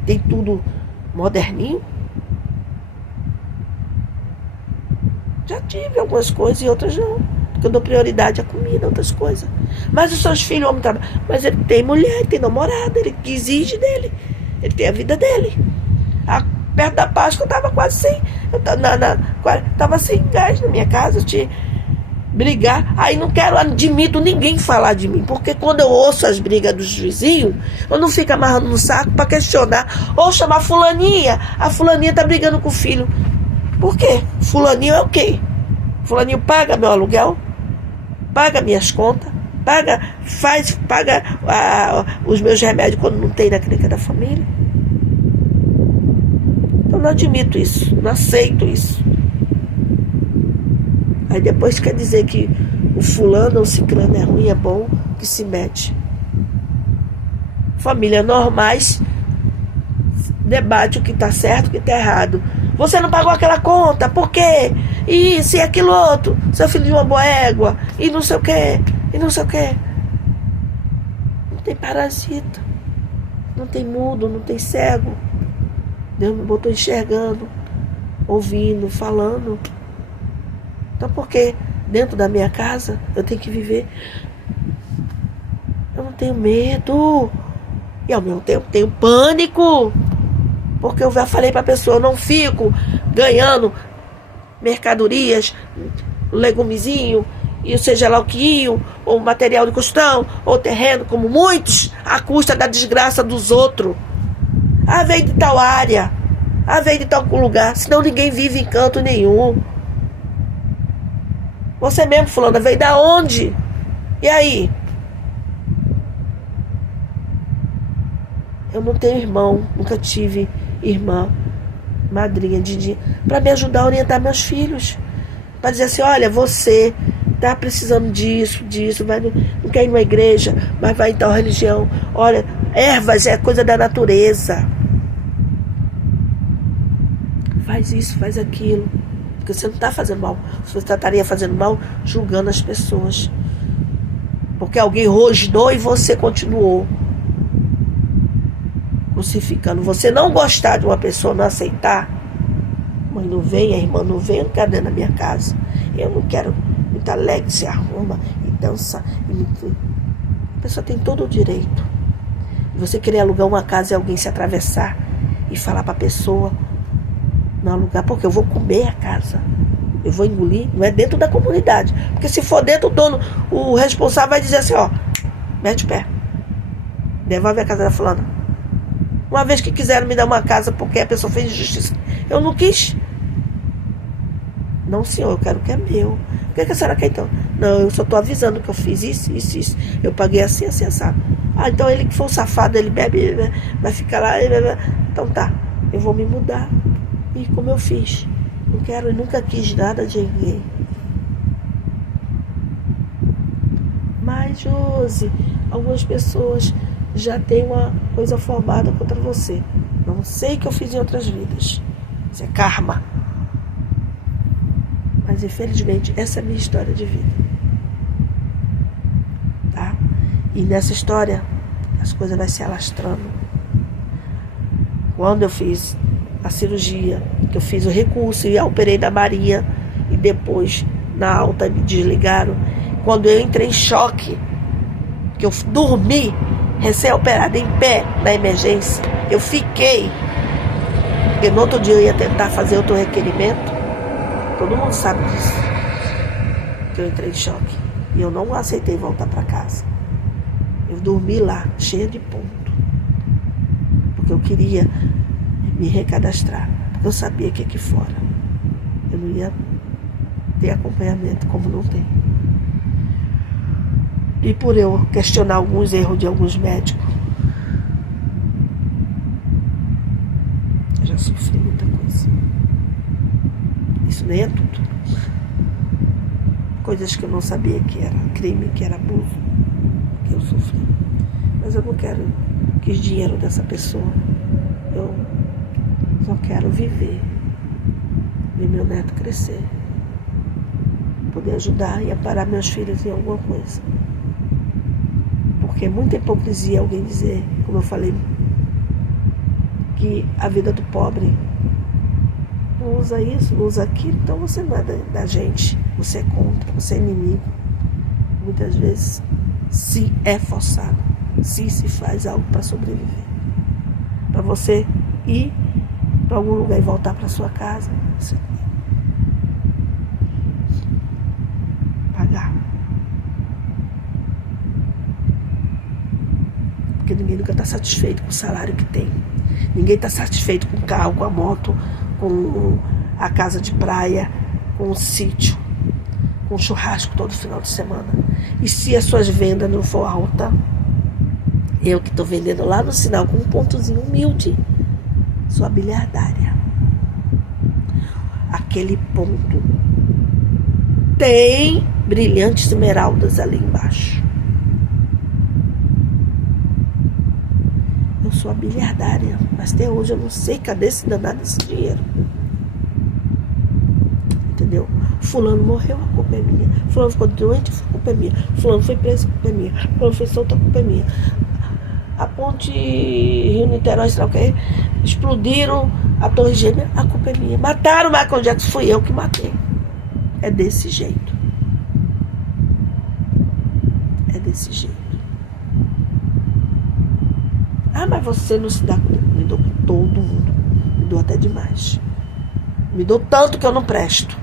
Tem tudo moderninho? Já tive algumas coisas e outras não. Porque eu dou prioridade à comida, outras coisas. Mas os seus filhos, o homem trabalha. Mas ele tem mulher, ele tem namorada, ele que exige dele. Ele tem a vida dele. Perto da Páscoa eu tava quase sem. Tava sem gás na minha casa. Eu tinha brigar. Aí não admito ninguém falar de mim. Porque quando eu ouço as brigas dos vizinhos, eu não fico amarrando no saco para questionar. Ou chamar fulaninha. A fulaninha tá brigando com o filho. Por quê? Fulaninho é o quê? Fulaninho paga meu aluguel, paga minhas contas, paga os meus remédios quando não tem na clínica da família. Eu não admito isso, não aceito isso. Aí depois quer dizer que o fulano ou o ciclano é ruim, é bom, que se mete. Famílias normais debate o que está certo, o que está errado. Você não pagou aquela conta, por quê? Isso e aquilo outro. Seu filho de uma boa égua. E não sei o quê. E não sei o quê. Não tem parasita. Não tem mudo, não tem cego. Deus me botou enxergando, ouvindo, falando. Então por que dentro da minha casa eu tenho que viver? Eu não tenho medo. E ao mesmo tempo tenho pânico. Porque eu já falei para a pessoa, eu não fico ganhando mercadorias, legumezinho, e seja lá o que, ou material de construção, ou terreno, como muitos, à custa da desgraça dos outros. Vem de tal área, vem de tal lugar, senão ninguém vive em canto nenhum. Você mesmo, fulana, veio da onde? E aí? Eu não tenho irmão, nunca tive irmã, madrinha, Didi, para me ajudar a orientar meus filhos. Para dizer assim, olha, você tá precisando disso, não quer ir numa igreja, mas vai em tal religião. Olha, ervas é coisa da natureza. Faz isso, faz aquilo. Porque você não está fazendo mal. Você estaria fazendo mal julgando as pessoas. Porque alguém rosnou e você continuou crucificando. Você não gostar de uma pessoa, não aceitar, mãe não vem, a irmã não vem, eu não quero dentro da minha casa. Eu não quero muito alegre, se arruma e dança. A pessoa tem todo o direito. E você querer alugar uma casa e alguém se atravessar e falar para a pessoa não alugar, porque eu vou comer a casa, eu vou engolir, não é dentro da comunidade. Porque se for dentro, o dono, o responsável vai dizer assim, ó, mete o pé, devolve a casa da fulana. Uma vez que quiseram me dar uma casa porque a pessoa fez injustiça, eu não quis. Não, senhor, eu quero o que é meu. O que a senhora quer então? Não, eu só estou avisando que eu fiz isso. Eu paguei assim, sabe? Então ele que foi um safado, ele bebe, vai ficar lá. Então tá, eu vou me mudar. E como eu fiz? Não quero e nunca quis nada de ninguém. Mas, Josi, algumas pessoas já têm uma coisa formada contra você. Não sei o que eu fiz em outras vidas. Isso é karma. Mas, infelizmente, essa é a minha história de vida. Tá? E nessa história, as coisas vão se alastrando. Quando eu fiz a cirurgia, que eu fiz o recurso e operei da Maria, e depois, na alta, me desligaram. Quando eu entrei em choque, que eu dormi recém-operada em pé na emergência. Eu fiquei, porque no outro dia eu ia tentar fazer outro requerimento. Todo mundo sabe disso, que eu entrei em choque. E eu não aceitei voltar para casa. Eu dormi lá, cheia de ponto, porque eu queria me recadastrar, porque eu sabia que aqui fora eu não ia ter acompanhamento como não tem. E por eu questionar alguns erros de alguns médicos, eu já sofri muita coisa. Isso nem é tudo. Coisas que eu não sabia que era crime, que era abuso, que eu sofri. Mas eu não quero dinheiro dessa pessoa. Eu só quero viver. Ver meu neto crescer. Poder ajudar e amparar meus filhos em alguma coisa. Porque é muita hipocrisia alguém dizer, como eu falei, que a vida do pobre não usa isso, não usa aquilo. Então você não é da gente. Você é contra, você é inimigo. Muitas vezes se é forçado, se faz algo para sobreviver. Para você ir para algum lugar e voltar para sua casa, você pagar. Porque ninguém nunca está satisfeito com o salário que tem. Ninguém está satisfeito com o carro, com a moto, com a casa de praia, com o sítio, com o churrasco todo final de semana. E se as suas vendas não for alta, eu que estou vendendo lá no sinal com um pontozinho humilde, sou a bilhardária. Aquele ponto tem brilhantes esmeraldas ali embaixo. Eu sou a bilhardária, mas até hoje eu não sei cadê esse danado desse dinheiro. Entendeu? Fulano morreu, a culpa é minha. Fulano ficou doente, a culpa é minha. Fulano foi preso, a culpa é minha. Fulano foi solto, a culpa é minha. A ponte Rio-Niterói, sei lá o que, explodiram a Torre Gêmea, a culpa é minha. Mataram o Michael Jackson, fui eu que matei. É desse jeito. É desse jeito. Ah, mas você não se dá com... Me dou com todo mundo. Me dou até demais. Me dou tanto que eu não presto.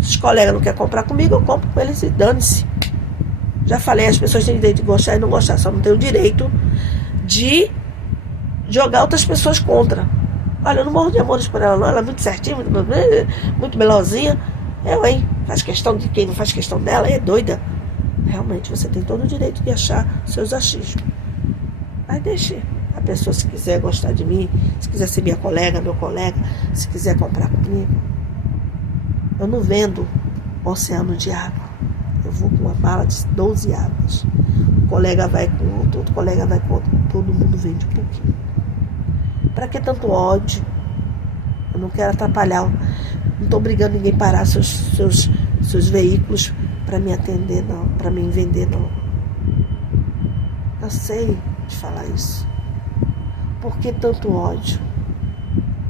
Se os colegas não querem comprar comigo, eu compro com eles e dane-se. Já falei, as pessoas têm direito de gostar e não gostar, só não tem o direito de jogar outras pessoas contra. Olha, eu não morro de amores por ela não, ela é muito certinha, muito melhorzinha. Eu, hein? Faz questão de quem não faz questão dela, é doida. Realmente, você tem todo o direito de achar seus achismos. Mas deixe a pessoa, se quiser gostar de mim, se quiser ser minha colega, meu colega, se quiser comprar comigo. Eu não vendo oceano de água. Eu vou com uma mala de 12 águas. Um colega vai com outro colega vai com outro. Todo mundo vende um pouquinho. Para que tanto ódio? Eu não quero atrapalhar. Não estou obrigando ninguém a parar seus veículos para me atender, não. Para me vender, não. Eu sei de falar isso. Por que tanto ódio?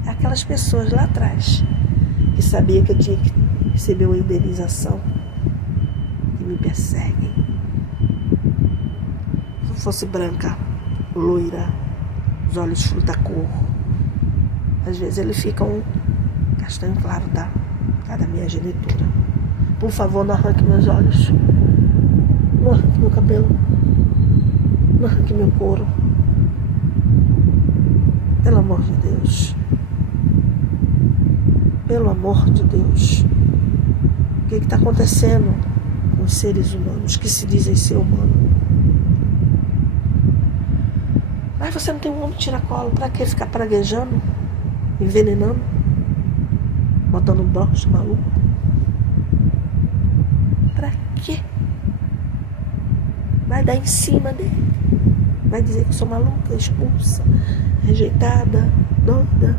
Aquelas pessoas lá atrás que sabiam que eu tinha que receber uma indenização e me perseguem. Se eu fosse branca, loira, os olhos fruta-cor, às vezes ele fica um castanho claro da minha genitura. Por favor, não arranque meus olhos, não arranque meu cabelo, não arranque meu couro. Pelo amor de Deus. Pelo amor de Deus. O que está acontecendo com os seres humanos que se dizem ser humanos? Mas você não tem um homem tiracolo. Para que ficar praguejando? Envenenando? Botando um broche maluco? Para quê? Vai dar em cima dele. Vai dizer que eu sou maluca, expulsa, rejeitada, doida.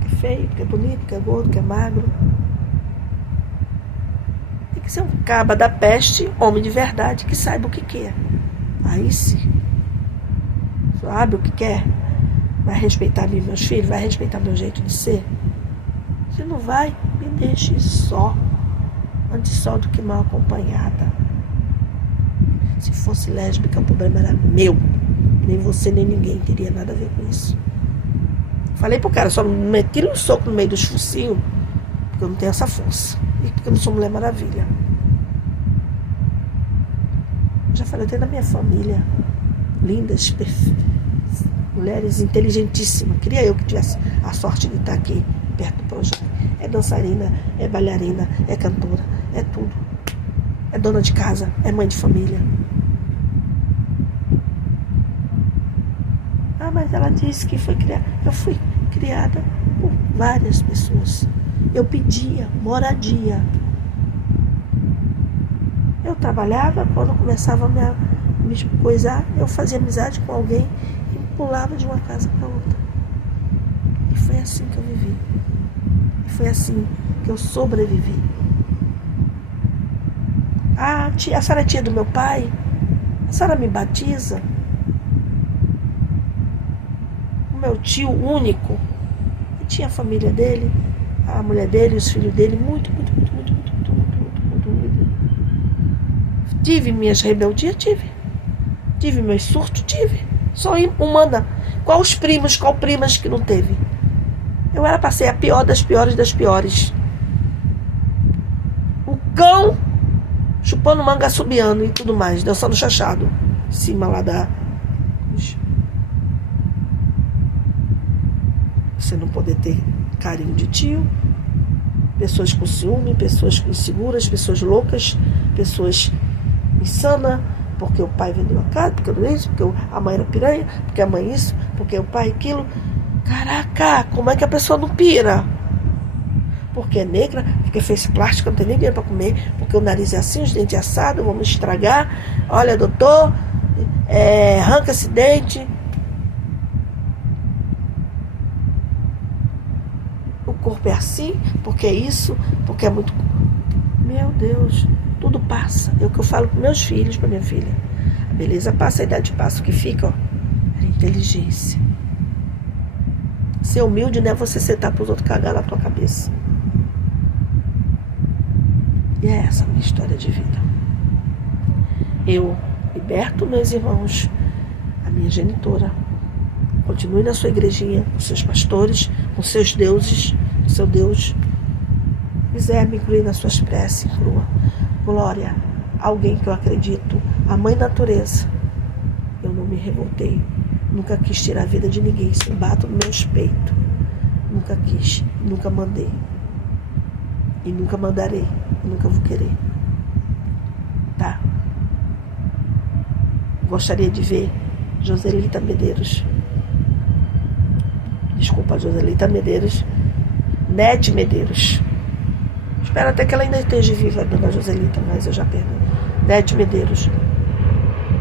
Que é feio, que é bonito, que é gordo, que é magro. Tem que ser um caba da peste, homem de verdade, que saiba o que quer. Aí sim. Sabe o que quer? Vai respeitar mim, meus filhos? Vai respeitar meu jeito de ser? Se não vai, me deixe só. Antes só do que mal acompanhada. Se fosse lésbica, o problema era meu. Nem você, nem ninguém teria nada a ver com isso. Falei pro cara, só não me tire um soco no meio dos focinhos, porque eu não tenho essa força. E porque eu não sou Mulher Maravilha. Já falei até da minha família. Lindas, perfeitas. Mulheres inteligentíssimas. Queria eu que tivesse a sorte de estar aqui perto do projeto. É dançarina, é bailarina, é cantora, é tudo. É dona de casa, é mãe de família. Ah, mas ela disse que foi criada. Eu fui criada por várias pessoas. Eu pedia moradia. Eu trabalhava, quando começava a me coisar, eu fazia amizade com alguém e pulava de uma casa para outra. E foi assim que eu vivi. E foi assim que eu sobrevivi. Ah, a senhora é tia do meu pai? A senhora me batiza? O meu tio único, e tinha a família dele, a mulher dele, os filhos dele, muito. Tive minhas rebeldias? Tive meus surtos? Tive. Sou humana. Qual primas que não teve? Eu era pra ser a pior das piores das piores. O cão chupando manga assobiando e tudo mais, dançando chachado. Em cima lá da... Você não poder ter carinho de tio. Pessoas com ciúme, pessoas inseguras, pessoas loucas, pessoas insanas, porque o pai vendeu a casa, porque não isso, porque a mãe era piranha, porque a mãe isso, porque o pai aquilo. Caraca, como é que a pessoa não pira? Porque é negra, porque fez plástico, não tem nem dinheiro para comer, porque o nariz é assim, os dentes assados, vamos estragar. Olha, doutor, arranca esse dente. O corpo é assim, porque é isso, porque é muito... Meu Deus, tudo passa. É o que eu falo para meus filhos, para minha filha. A beleza passa, a idade passa. O que fica, ó, é a inteligência. Ser humilde não é você sentar para os outros cagar na tua cabeça. E é essa a minha história de vida. Eu liberto meus irmãos, a minha genitora. Continue na sua igrejinha, com seus pastores, com seus deuses, com seu Deus. Quiser me incluir nas suas preces, inclua. Glória, alguém que eu acredito, a mãe natureza. Eu não me revoltei, nunca quis tirar a vida de ninguém, isso bato no meu peito. Nunca quis, nunca mandei. E nunca mandarei, nunca vou querer. Tá? Gostaria de ver Joselita Medeiros. Desculpa, Joselita Medeiros. Nete Medeiros. Espero até que ela ainda esteja viva, a dona Joselita, mas eu já perdi. Nete Medeiros.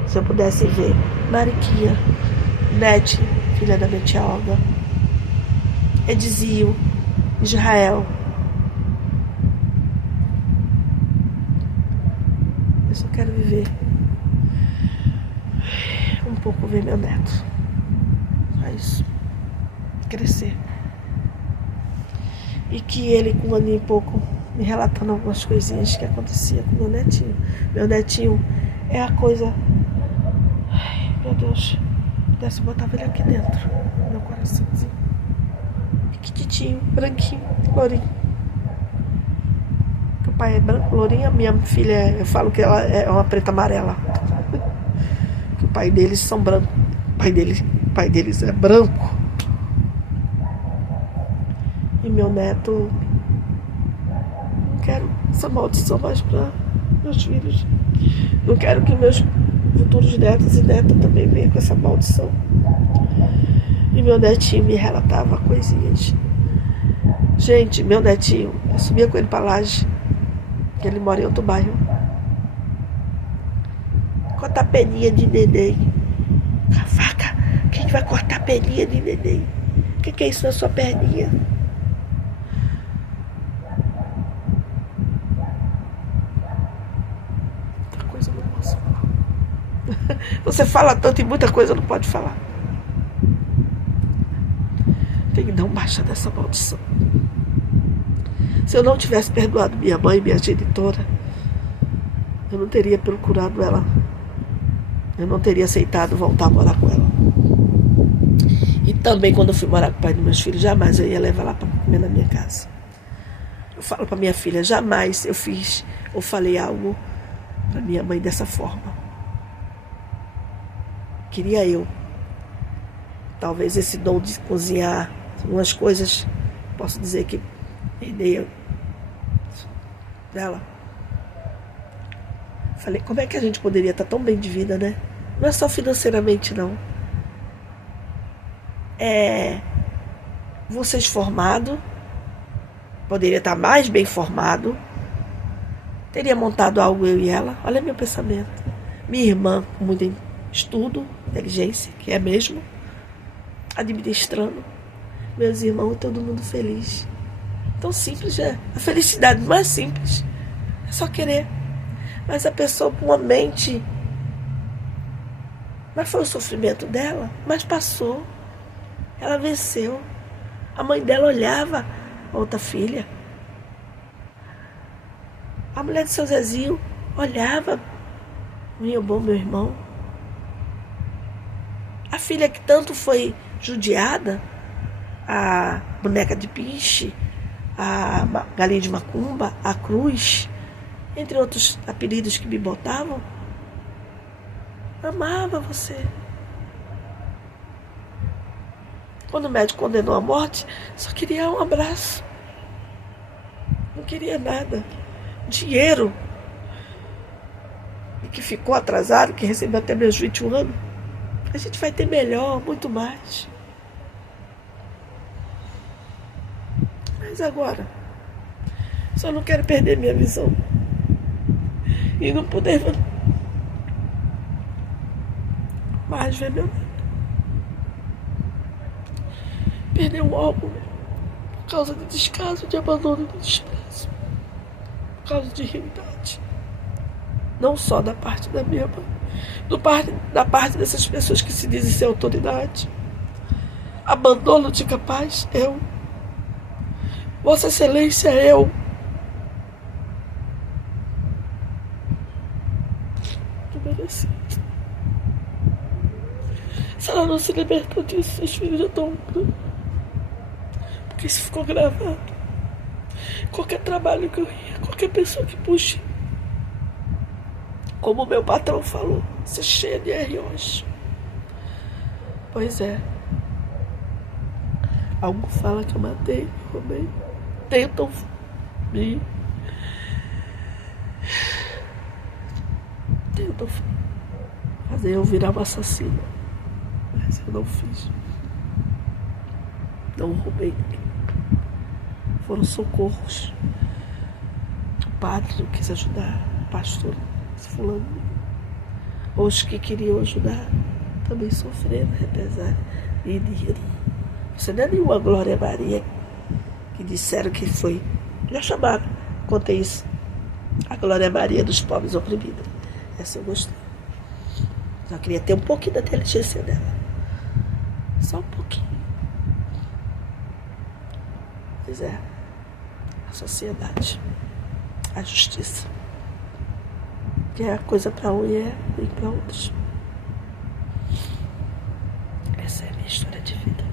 Se eu pudesse ver Mariquinha, Nete, filha da minha tia Olga, Edizio, Israel. Eu só quero viver um pouco, ver meu neto. Só isso. Crescer. E que ele, com um aninho e pouco, me relatando algumas coisinhas que acontecia com meu netinho. Meu netinho é a coisa... Ai, meu Deus. Pudesse botar ele aqui dentro, no meu coraçãozinho. Pequititinho, branquinho, lourinho. O pai é branco, lourinho. A minha filha, eu falo que ela é uma preta amarela. Que o pai deles são brancos. O pai deles é branco. E meu neto... Não quero essa maldição mais para meus filhos. Não quero que meus futuros netos e netas também venham com essa maldição. E meu netinho me relatava coisinhas. Gente, meu netinho, eu subia com ele para Laje, que ele mora em outro bairro. Cortar peninha de neném. Com a faca, quem vai cortar peninha de neném? O que é isso na sua perninha? Você fala tanto e muita coisa não pode falar. Tem que dar um baixa dessa maldição. Se eu não tivesse perdoado minha mãe, minha genitora, eu não teria procurado ela eu não teria aceitado voltar a morar com ela. E também quando eu fui morar com o pai dos meus filhos, jamais eu ia levar ela para comer na minha casa. Eu falo para minha filha, jamais eu falei algo para minha mãe dessa forma. Queria eu. Talvez esse dom de cozinhar, umas coisas, posso dizer que herdei dela. Falei, como é que a gente poderia estar tão bem de vida, né? Não é só financeiramente, não. Vocês formados, poderia estar mais bem formado, teria montado algo eu e ela. Olha meu pensamento. Minha irmã com muito estudo, inteligência, que é mesmo, administrando. Meus irmãos, todo mundo feliz. Tão simples, é. A felicidade mais simples. É só querer. Mas a pessoa com uma mente... Mas foi o sofrimento dela, mas passou. Ela venceu. A mãe dela olhava a outra filha. A mulher de seu Zezinho olhava. Meu bom, meu irmão. A filha que tanto foi judiada, a boneca de piche, a galinha de macumba, a cruz, entre outros apelidos que me botavam, amava você. Quando o médico condenou a morte, só queria um abraço. Não queria nada. Dinheiro. E que ficou atrasado, que recebeu até meus 21 anos. A gente vai ter melhor, muito mais. Mas agora, só não quero perder minha visão. E não poder mais ver meu neto. Perder um órgão por causa de descaso, de abandono, de desprezo. Por causa de realidade. Não só da parte da minha mãe, da parte dessas pessoas que se dizem ser autoridade. Abandono de capaz, eu. Vossa Excelência, eu. Eu mereci. Se ela não se libertou disso, seus filhos já estão... Porque isso ficou gravado. Qualquer trabalho que eu ia, qualquer pessoa que puxe. Como o meu patrão falou, você é cheia de R.O.s. Pois é. Algo fala que eu matei, roubei. Tentam me... Tentam fazer eu virar uma assassina. Mas eu não fiz. Não roubei ninguém. Foram socorros. O padre não quis ajudar. O pastor, esse fulano. Os que queriam ajudar também sofreram represália e riram. Você não é nenhuma Glória Maria que disseram que foi. Já chamaram, contei isso. A Glória Maria dos pobres oprimidos. Essa eu gostei. Só queria ter um pouquinho da inteligência dela. Só um pouquinho. Pois é. A sociedade. A justiça. Que é a coisa para um e é ruim para outros. Essa é a minha história de vida.